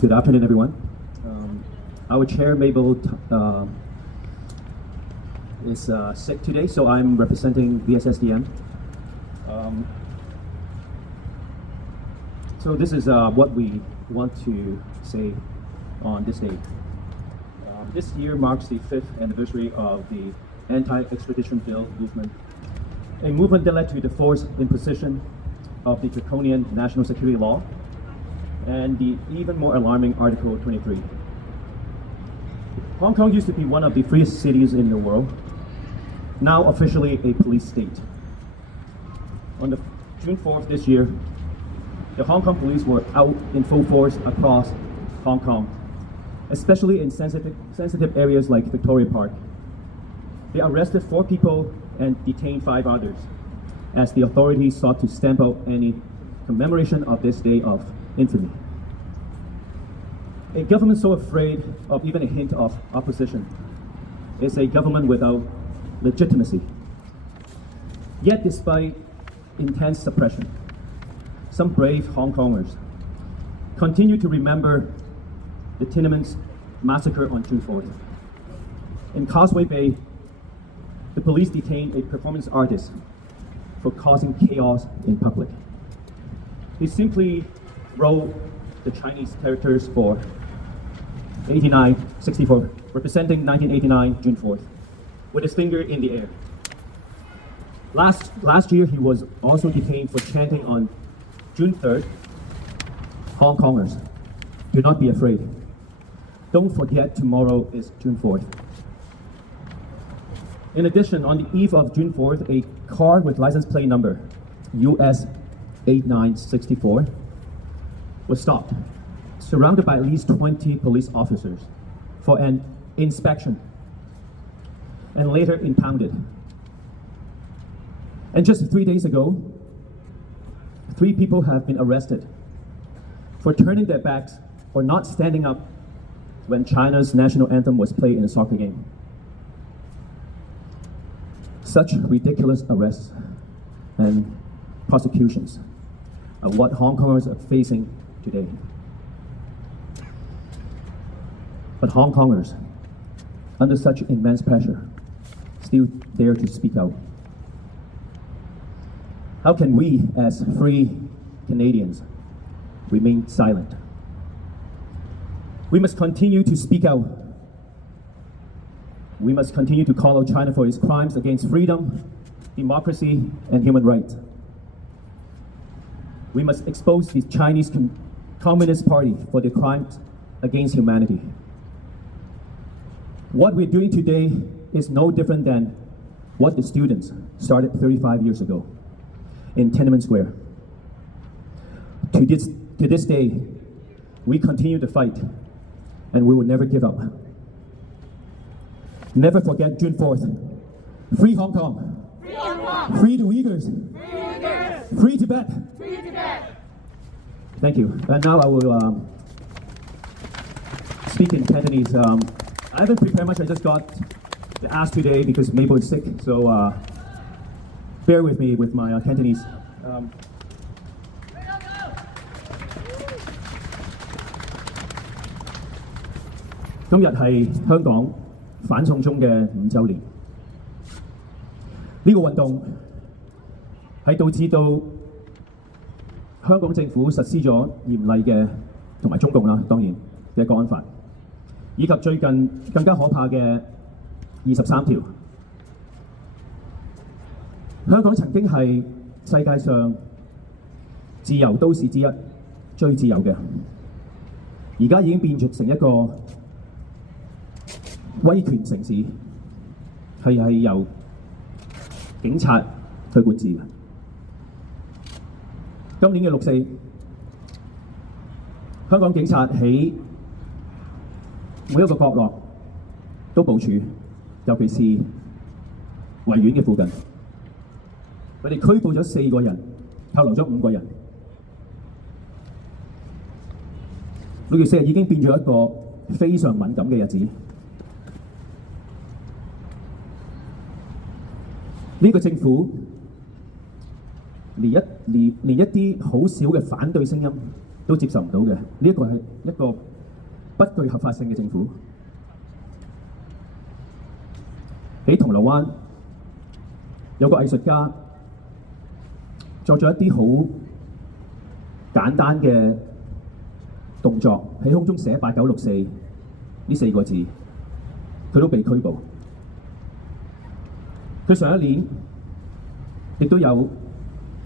Good afternoon, everyone. Our chair, Mabel, is sick today, so I'm representing VSSDM. So this is what we want to say on this day. This year marks the 5th anniversary of the anti-extradition bill movement, a movement that led to the forced imposition of the draconian national security law and the even more alarming Article 23. Hong Kong used to be one of the freest cities in the world, now officially a police state. On the June 4th this year, the Hong Kong police were out in full force across Hong Kong, especially in sensitive areas like Victoria Park. They arrested 4 people and detained 5 others, as the authorities sought to stamp out any commemoration of this day of infamy. A government so afraid of even a hint of opposition is a government without legitimacy. Yet despite intense suppression, some brave Hong Kongers continue to remember the Tiananmen massacre on June 4th. In Causeway Bay, the police detained a performance artist for causing chaos in public. He simply wrote the Chinese characters for 8964, representing 1989 June 4th, with his finger in the air. Last year, he was also detained for chanting on June 3rd, Hong Kongers, do not be afraid. Don't forget tomorrow is June 4th. In addition, on the eve of June 4th, a car with license plate number US 8964 was stopped, surrounded by at least 20 police officers for an inspection, and later impounded. And just 3 days ago, 3 people have been arrested for turning their backs or not standing up when China's national anthem was played in a soccer game. Such ridiculous arrests and prosecutions are what Hong Kongers are facing today. But Hong Kongers, under such immense pressure, still dare to speak out. How can we, as free Canadians, remain silent? We must continue to speak out. We must continue to call out China for its crimes against freedom, democracy, and human rights. We must expose the Chinese Communist Party for their crimes against humanity. What we're doing today is no different than what the students started 35 years ago in Tiananmen Square. To this day, we continue to fight, and we will never give up. Never forget June 4th. Free Hong Kong. Free Hong Kong. Free the Uyghurs. Free Uyghurs. Free Tibet. Free Tibet. Thank you. And now I will speak in Cantonese. I haven't prepared much. I just got the ask today because Mabel is sick. So bear with me with my Cantonese.今日係香港反送中嘅5週年，呢個運動係導致到香港政府實施咗嚴厲嘅同埋中共啦，當然嘅國安法，以及最近更加可怕嘅23條。香港曾經係世界上自由都市之一，最自由嘅，而家已經變成一個威權城市，係由警察去管治嘅。今年嘅六四，香港警察喺每一個角落都部署，尤其是維園嘅附近，佢哋拘捕咗4個人，扣留咗5個人。6月4日已經變咗一個非常敏感嘅日子。呢個政府連一啲好少嘅反對聲音都接受唔到嘅，呢一個係一個不具合法性嘅政府。喺銅鑼灣有個藝術家作咗一啲好簡單嘅動作，喺空中寫8964呢4個字，佢都被拘捕。佢上一年亦都有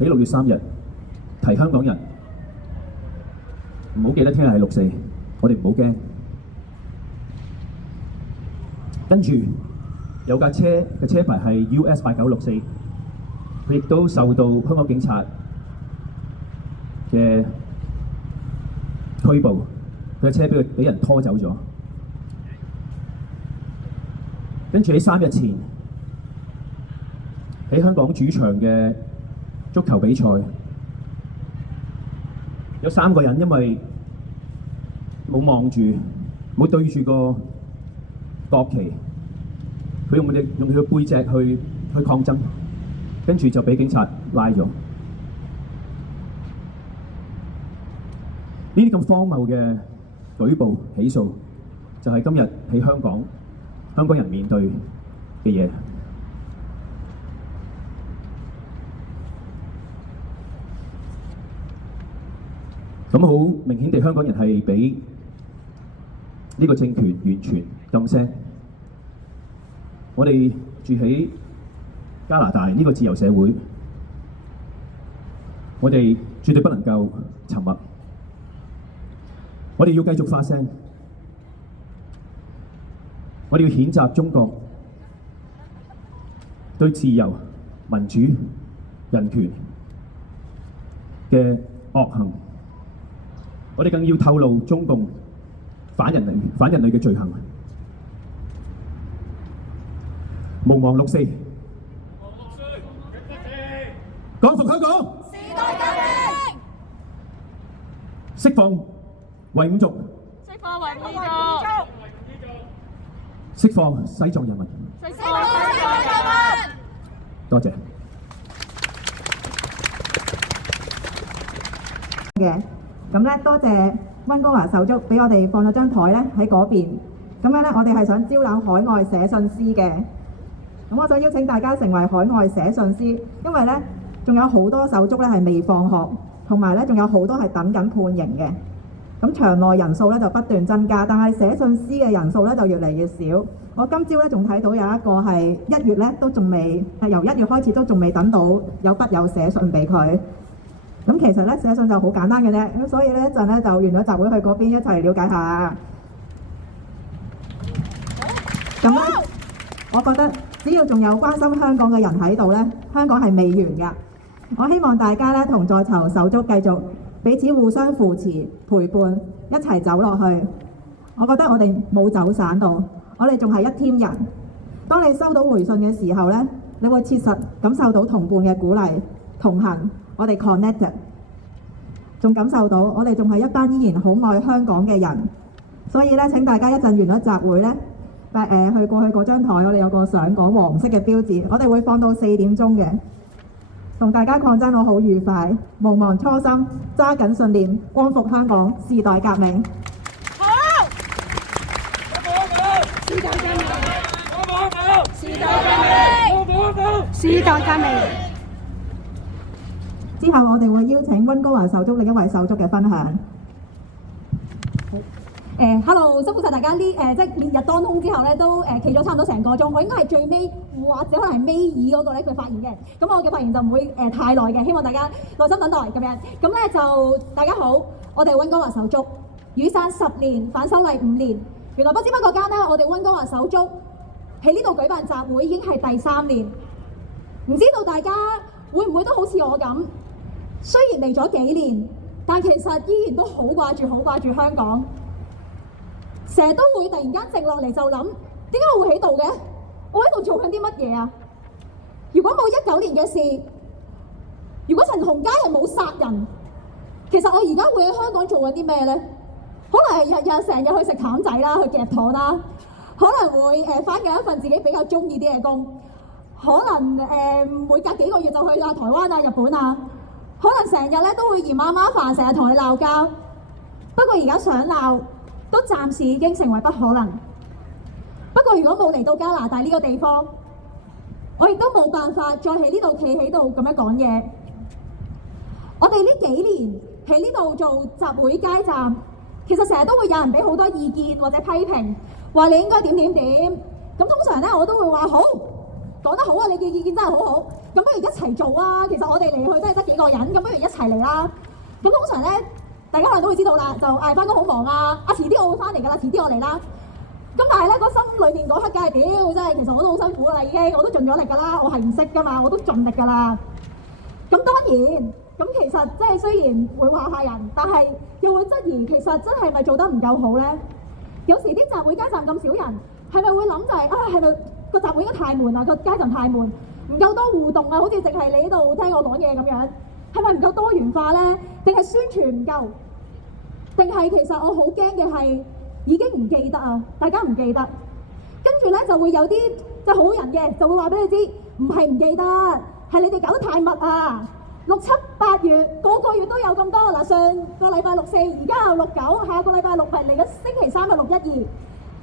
喺6月3日提香港人唔好記得聽日係6四，我哋唔好驚。跟住有架車嘅車牌係 US 8964，佢亦都受到香港警察嘅拘捕，佢嘅車俾人拖走咗。跟住喺3日前喺香港主場嘅足球比賽，有3個人因為冇望住、冇對住個國旗，佢用佢嘅背脊去抗爭，跟住就俾警察拉咗。呢啲咁荒謬嘅舉報起訴，就係今日喺香港人面對嘅嘢。咁好明顯地，香港人係俾呢個政權完全禁聲。我哋住喺加拿大呢個自由社會，我哋絕對不能夠沉默。我哋要繼續發聲，我哋要譴責中國對自由、民主、人權嘅惡行。我哋更要透露中共反人類嘅罪行。毋忘6四，光復香港，時代革命，釋放維吾族，釋放維吾族，釋放西藏人民，釋放西藏人民。多謝。嘅。咁咧，多謝溫哥華手足俾我哋放咗張台咧喺嗰邊。咁樣咧，我哋係想招攬海外寫信師嘅。咁我想邀請大家成為海外寫信師，因為咧仲有好多手足咧係未放學，同埋咧仲有好多係等緊判刑嘅。咁場內人數咧就不斷增加，但係寫信師嘅人數咧就越嚟越少。我今朝咧仲睇到有一個係1月咧都仲未，由1月開始都仲未等到有筆友寫信俾佢。咁其實咧寫信就好簡單嘅啫，咁所以咧一陣咧就完咗集會去嗰邊一齊了解下。咁咧，我覺得只要仲有關心香港嘅人喺度咧，香港係未完㗎。我希望大家咧同在囚手足繼續彼此互相扶持、陪伴，一齊走落去。我覺得我哋冇走散到，我哋仲係一 team 人。當你收到回信嘅時候咧，你會切實感受到同伴嘅鼓勵、同行。我哋 connected， 仲感受到我哋仲係一班依然好愛香港嘅人，所以咧請大家一陣完咗集會咧，去過去嗰張台，我哋有個上港黃色嘅標誌，我哋會放到4點鐘嘅，同大家抗爭到好愉快，毋忘初心，揸緊信念，光復香港，時代革命。好，時代革命，時代革命，時代革命。之後我哋會邀請溫哥華手足另一位手足嘅分享。Hello， 辛苦晒大家即係烈日當空之後咧，都企咗差唔多成個鐘。我應該係最尾或者可能係尾二嗰個咧，佢發言嘅。咁我嘅發言就唔會太耐嘅，希望大家耐心等待咁樣。咁咧就大家好，我哋溫哥華手足雨傘10年，反修例5年。原來不知不覺間咧，我哋溫哥華手足喺呢度舉辦集會已經係第3年。唔知道大家會唔會都好似我咁雖然嚟咗幾年，但其實依然都好掛住香港。成日都會突然間靜落嚟就諗，點解我會喺度嘅？我喺度做緊啲乜嘢啊？如果冇19年嘅事，如果陳同佳係冇殺人，其實我而家會喺香港做緊啲咩呢？可能係日日成日去食淡仔啦，去夾糖啦，可能會返緊一份自己比較中意啲嘅工，可能每隔幾個月就去下台灣啊、日本啊，可能成日咧都會嫌媽媽煩，成日同你鬧交。不過而家想鬧，都暫時已經成為不可能。不過如果冇嚟到加拿大呢個地方，我亦都冇辦法再喺呢度企喺度咁樣講嘢。我哋呢幾年喺呢度做集會街站，其實成日都會有人俾好多意見或者批評，話你應該點。咁通常咧我都會話好，講得好啊！你嘅意見真係好好，咁不如一齊做啊！其實我哋嚟去都係得幾個人，咁不如一齊嚟啦。咁通常咧，大家可能都會知道啦，就嗌返工好忙啊！遲啲我會返嚟㗎啦，遲啲我嚟啦。咁但係咧，個心裏面嗰刻梗係屌，真係其實我都好辛苦㗎啦，已經我都盡咗力㗎啦，我係唔識㗎嘛，我都盡力㗎啦。咁當然，咁其實即係雖然會話下人，但係又會質疑其實真係咪做得唔夠好咧？有時啲集會街站咁少人，係咪會諗就係係咪個集會應該太悶啦？個街站太悶，唔夠多互動啊，好似淨係你喺度聽我講嘢咁樣，係咪唔夠多元化咧？定係宣傳唔夠？定係其實我好驚嘅係已經唔記得啊！大家唔記得，跟住咧就會有啲即係好人嘅，就會話俾你知，唔係唔記得，係你哋搞得太密啊！6、7、8月個月都有咁多嗱，上個禮拜6、4，而家又6、9，下個禮拜6係嚟緊星期3嘅6、1、2，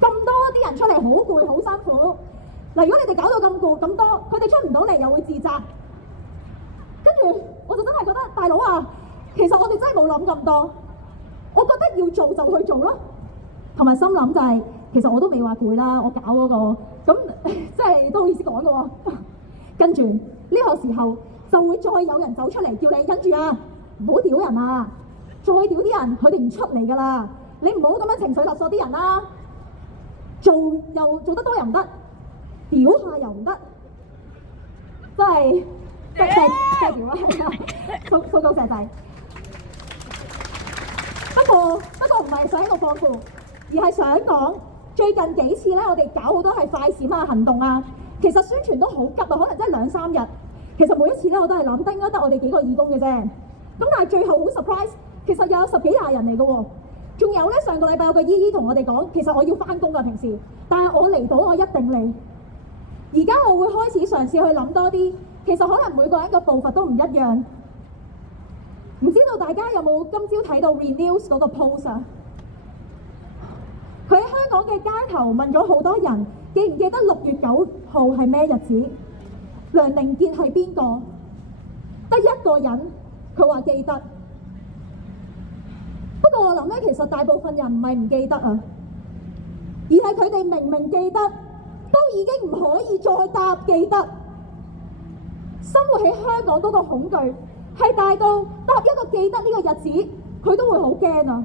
咁多啲人出嚟好攰好辛苦。嗱，如果你哋搞到咁攰咁多，佢哋出唔到嚟又會自責，跟住我就真係覺得大佬啊，其實我哋真係冇諗咁多，我覺得要做就去做咯，同埋心諗就係其實我都未話攰啦，我搞嗰個咁即係都好意思講嘅喎，跟住呢個時候。就會再有人走出嚟叫你跟住啊，唔好屌人啊！再屌啲人，佢哋唔出嚟㗎啦。你唔好咁樣情緒勒索啲人啦。做得多又唔得，屌下又唔得，真係真係屌啦，係啊，粗高石仔。不過唔係想喺度放負，而係想講最近幾次咧，我哋搞好多係快閃啊行動啊，其實宣傳都好急啊，可能真係2、3日。其實每一次咧，我都係諗得應該得我哋幾個義工嘅啫。咁但係最後好 surprise， 其實有10幾20人嚟嘅喎。仲有咧，上個禮拜有個姨姨同我哋講，其實我要返工㗎平時，但係我嚟到我一定嚟。而家我會開始嘗試去諗多啲，其實可能每個人嘅步伐都唔一樣。唔知道大家有冇今朝睇到 Renews 嗰個 post 啊？佢喺香港嘅街頭問咗好多人，記唔記得6月9號係咩日子？梁凌傑係邊個？得一個人，佢話記得。不過我諗咧，其實大部分人唔係唔記得啊，而係佢哋明明記得，都已經唔可以再答記得。生活喺香港嗰個恐懼係大到答一個記得呢個日子，佢都會好驚啊！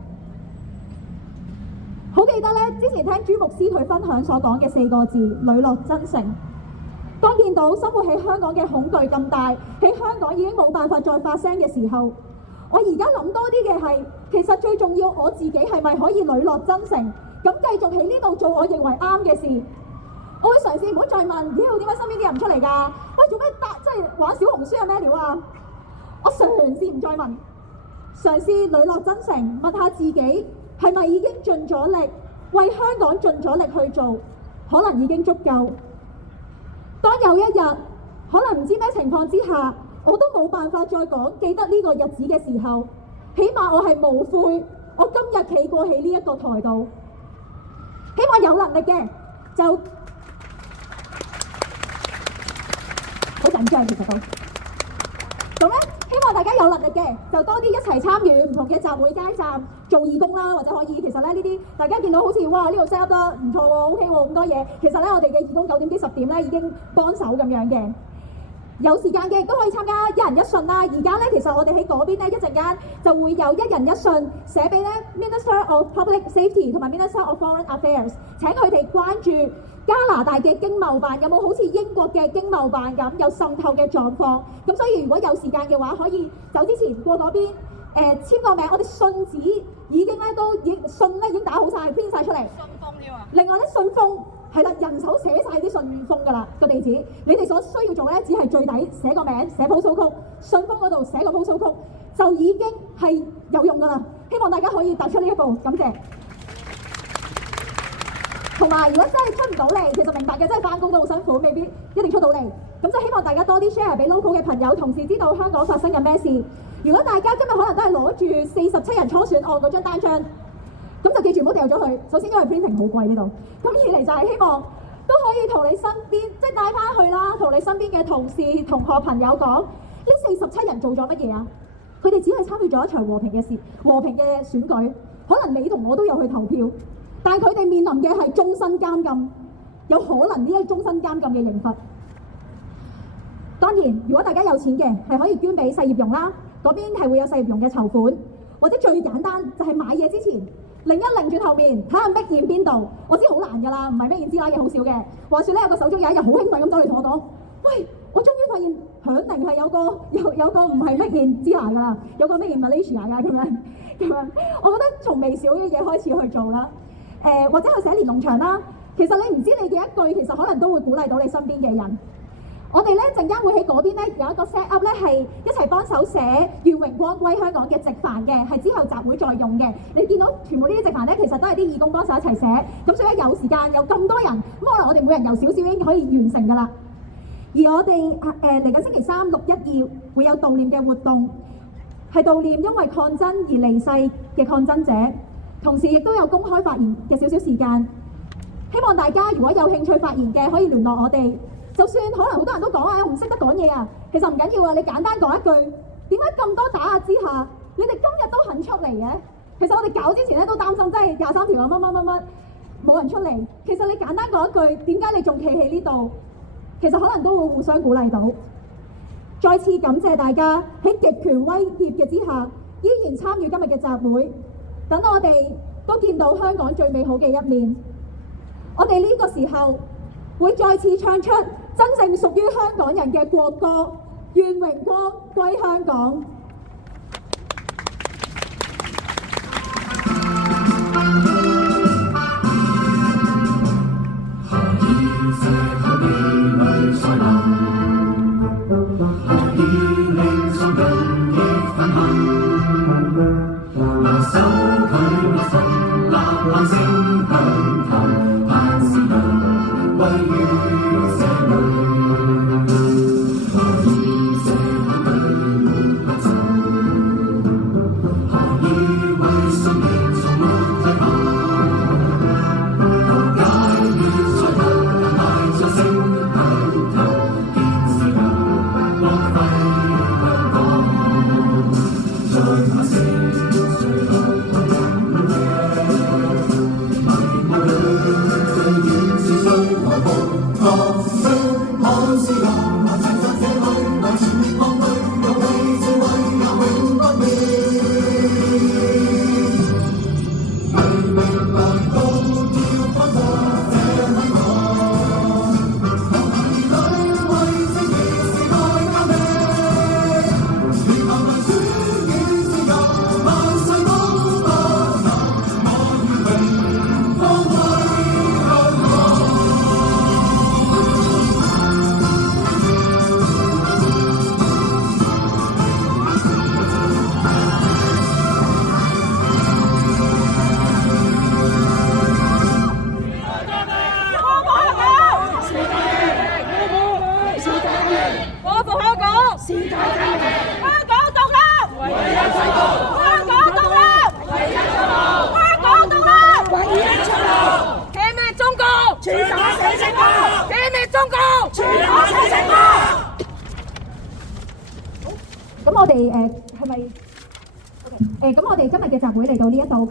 好記得咧，之前聽朱牧師佢分享所講嘅4個字：磊落真誠。當見到生活喺香港嘅恐懼咁大，喺香港已經冇辦法再發聲嘅時候，我而家諗多啲嘅係，其實最重要我自己係咪可以磊落真誠，咁繼續喺呢度做我認為啱嘅事。我會嘗試唔好再問，妖點解身邊啲人唔出嚟㗎？喂，做咩即係玩小紅書係咩料啊？我嘗試唔再問，嘗試磊落真誠，問下自己係咪已經盡咗力，為香港盡咗力去做，可能已經足夠。當有一日，可能唔知咩情況之下，我都冇辦法再講記得呢個日子嘅時候，起碼我係無悔，我今日企過喺呢一個台度。希望有能力嘅就好緊張，其實都咁咧。希望大家有能力嘅就多啲一齊參與唔同嘅集會街站做義工啦，或者可以其實咧呢啲大家見到好似哇呢度 set up 得唔錯喎 ，OK 喎咁多嘢。其實咧我哋嘅義工9點幾10點咧已經幫手咁樣嘅。有時間嘅亦都可以參加一人一信啦。而家咧，其實我哋喺嗰邊咧一陣間就會有一人一信寫俾咧 Minister of Public Safety 同埋 Minister of Foreign Affairs， 請佢哋關注加拿大嘅經貿辦有冇好似英國嘅經貿辦咁有滲透嘅狀況。咁所以如果有時間嘅話，可以走之前過嗰邊簽個名。我哋信紙已經打好晒 print 晒出嚟。信封添啊！另外咧，信封係啦，人手寫晒啲信封㗎啦個地址。你哋所需要做咧，只係最底寫個名，寫 postal code， 信封嗰度寫個 postal code 就已經係有用㗎啦。希望大家可以踏出呢一步，感謝。同埋，如果真係出唔到嚟，其實明白嘅，真係翻工都好辛苦，未必一定出到嚟。咁就希望大家多啲 share 俾 local 嘅朋友、同事知道香港發生緊咩事。如果大家今日可能都係攞住47人初選案嗰張單張，咁就記住唔好掉咗佢。首先因為 printing 好貴呢度，咁二嚟就係希望都可以同你身邊即係帶翻去啦，同你身邊嘅同事、同學、朋友講，呢47人做咗乜嘢啊？佢哋只係參與咗一場和平嘅選舉，可能你同我都有去投票。但係佢哋面臨嘅係終身監禁，有可能呢一終身監禁嘅刑罰。當然，如果大家有錢嘅，係可以捐俾細業用啦，嗰邊係會有細業用嘅籌款，或者最簡單就係買嘢之前，擰一擰轉後面睇下 make in 邊度。我知好難㗎啦，唔係 make in 支拉嘅好少嘅。話説咧，有個手足有一日好興奮咁走嚟同我講：喂，我終於發現響寧係有個唔係 make in 支拉㗎啦，有個 make in Malaysia 㗎咁樣。我覺得從微小嘅嘢開始去做啦。或者去寫連儂牆啦，其實你唔知你嘅一句，其實可能都會鼓勵到你身邊嘅人。我哋咧陣間會喺嗰邊咧有一個 set up 咧係一齊幫手寫願榮光歸香港嘅直帆嘅，係之後集會再用嘅。你見到全部呢啲直帆咧，其實都係啲義工幫手一齊寫。咁所以有時間有咁多人，咁可能我哋每人有少少已經可以完成㗎啦。而我哋嚟緊星期3、6、1、2會有悼念嘅活動，係悼念因為抗爭而離世嘅抗爭者。同時亦都有公開發言嘅少少時間，希望大家如果有興趣發言嘅，可以聯絡我哋。就算可能好多人都講啊，我唔識得講嘢啊，其實唔緊要啊，你簡單講一句，點解咁多打壓之下，你哋今日都肯出嚟嘅？其實我哋搞之前咧都擔心，真係23條啊乜冇人出嚟。其實你簡單講一句，點解你仲企喺呢度？其實可能都會互相鼓勵到。再次感謝大家喺極權威脅嘅之下，依然參與今日嘅集會。等我哋都見到香港最美好嘅一面。我哋呢個時候會再次唱出真正屬於香港人嘅國歌《願榮光歸香港》。咁我哋係咪？咁我哋今日嘅集會嚟到呢一度，咁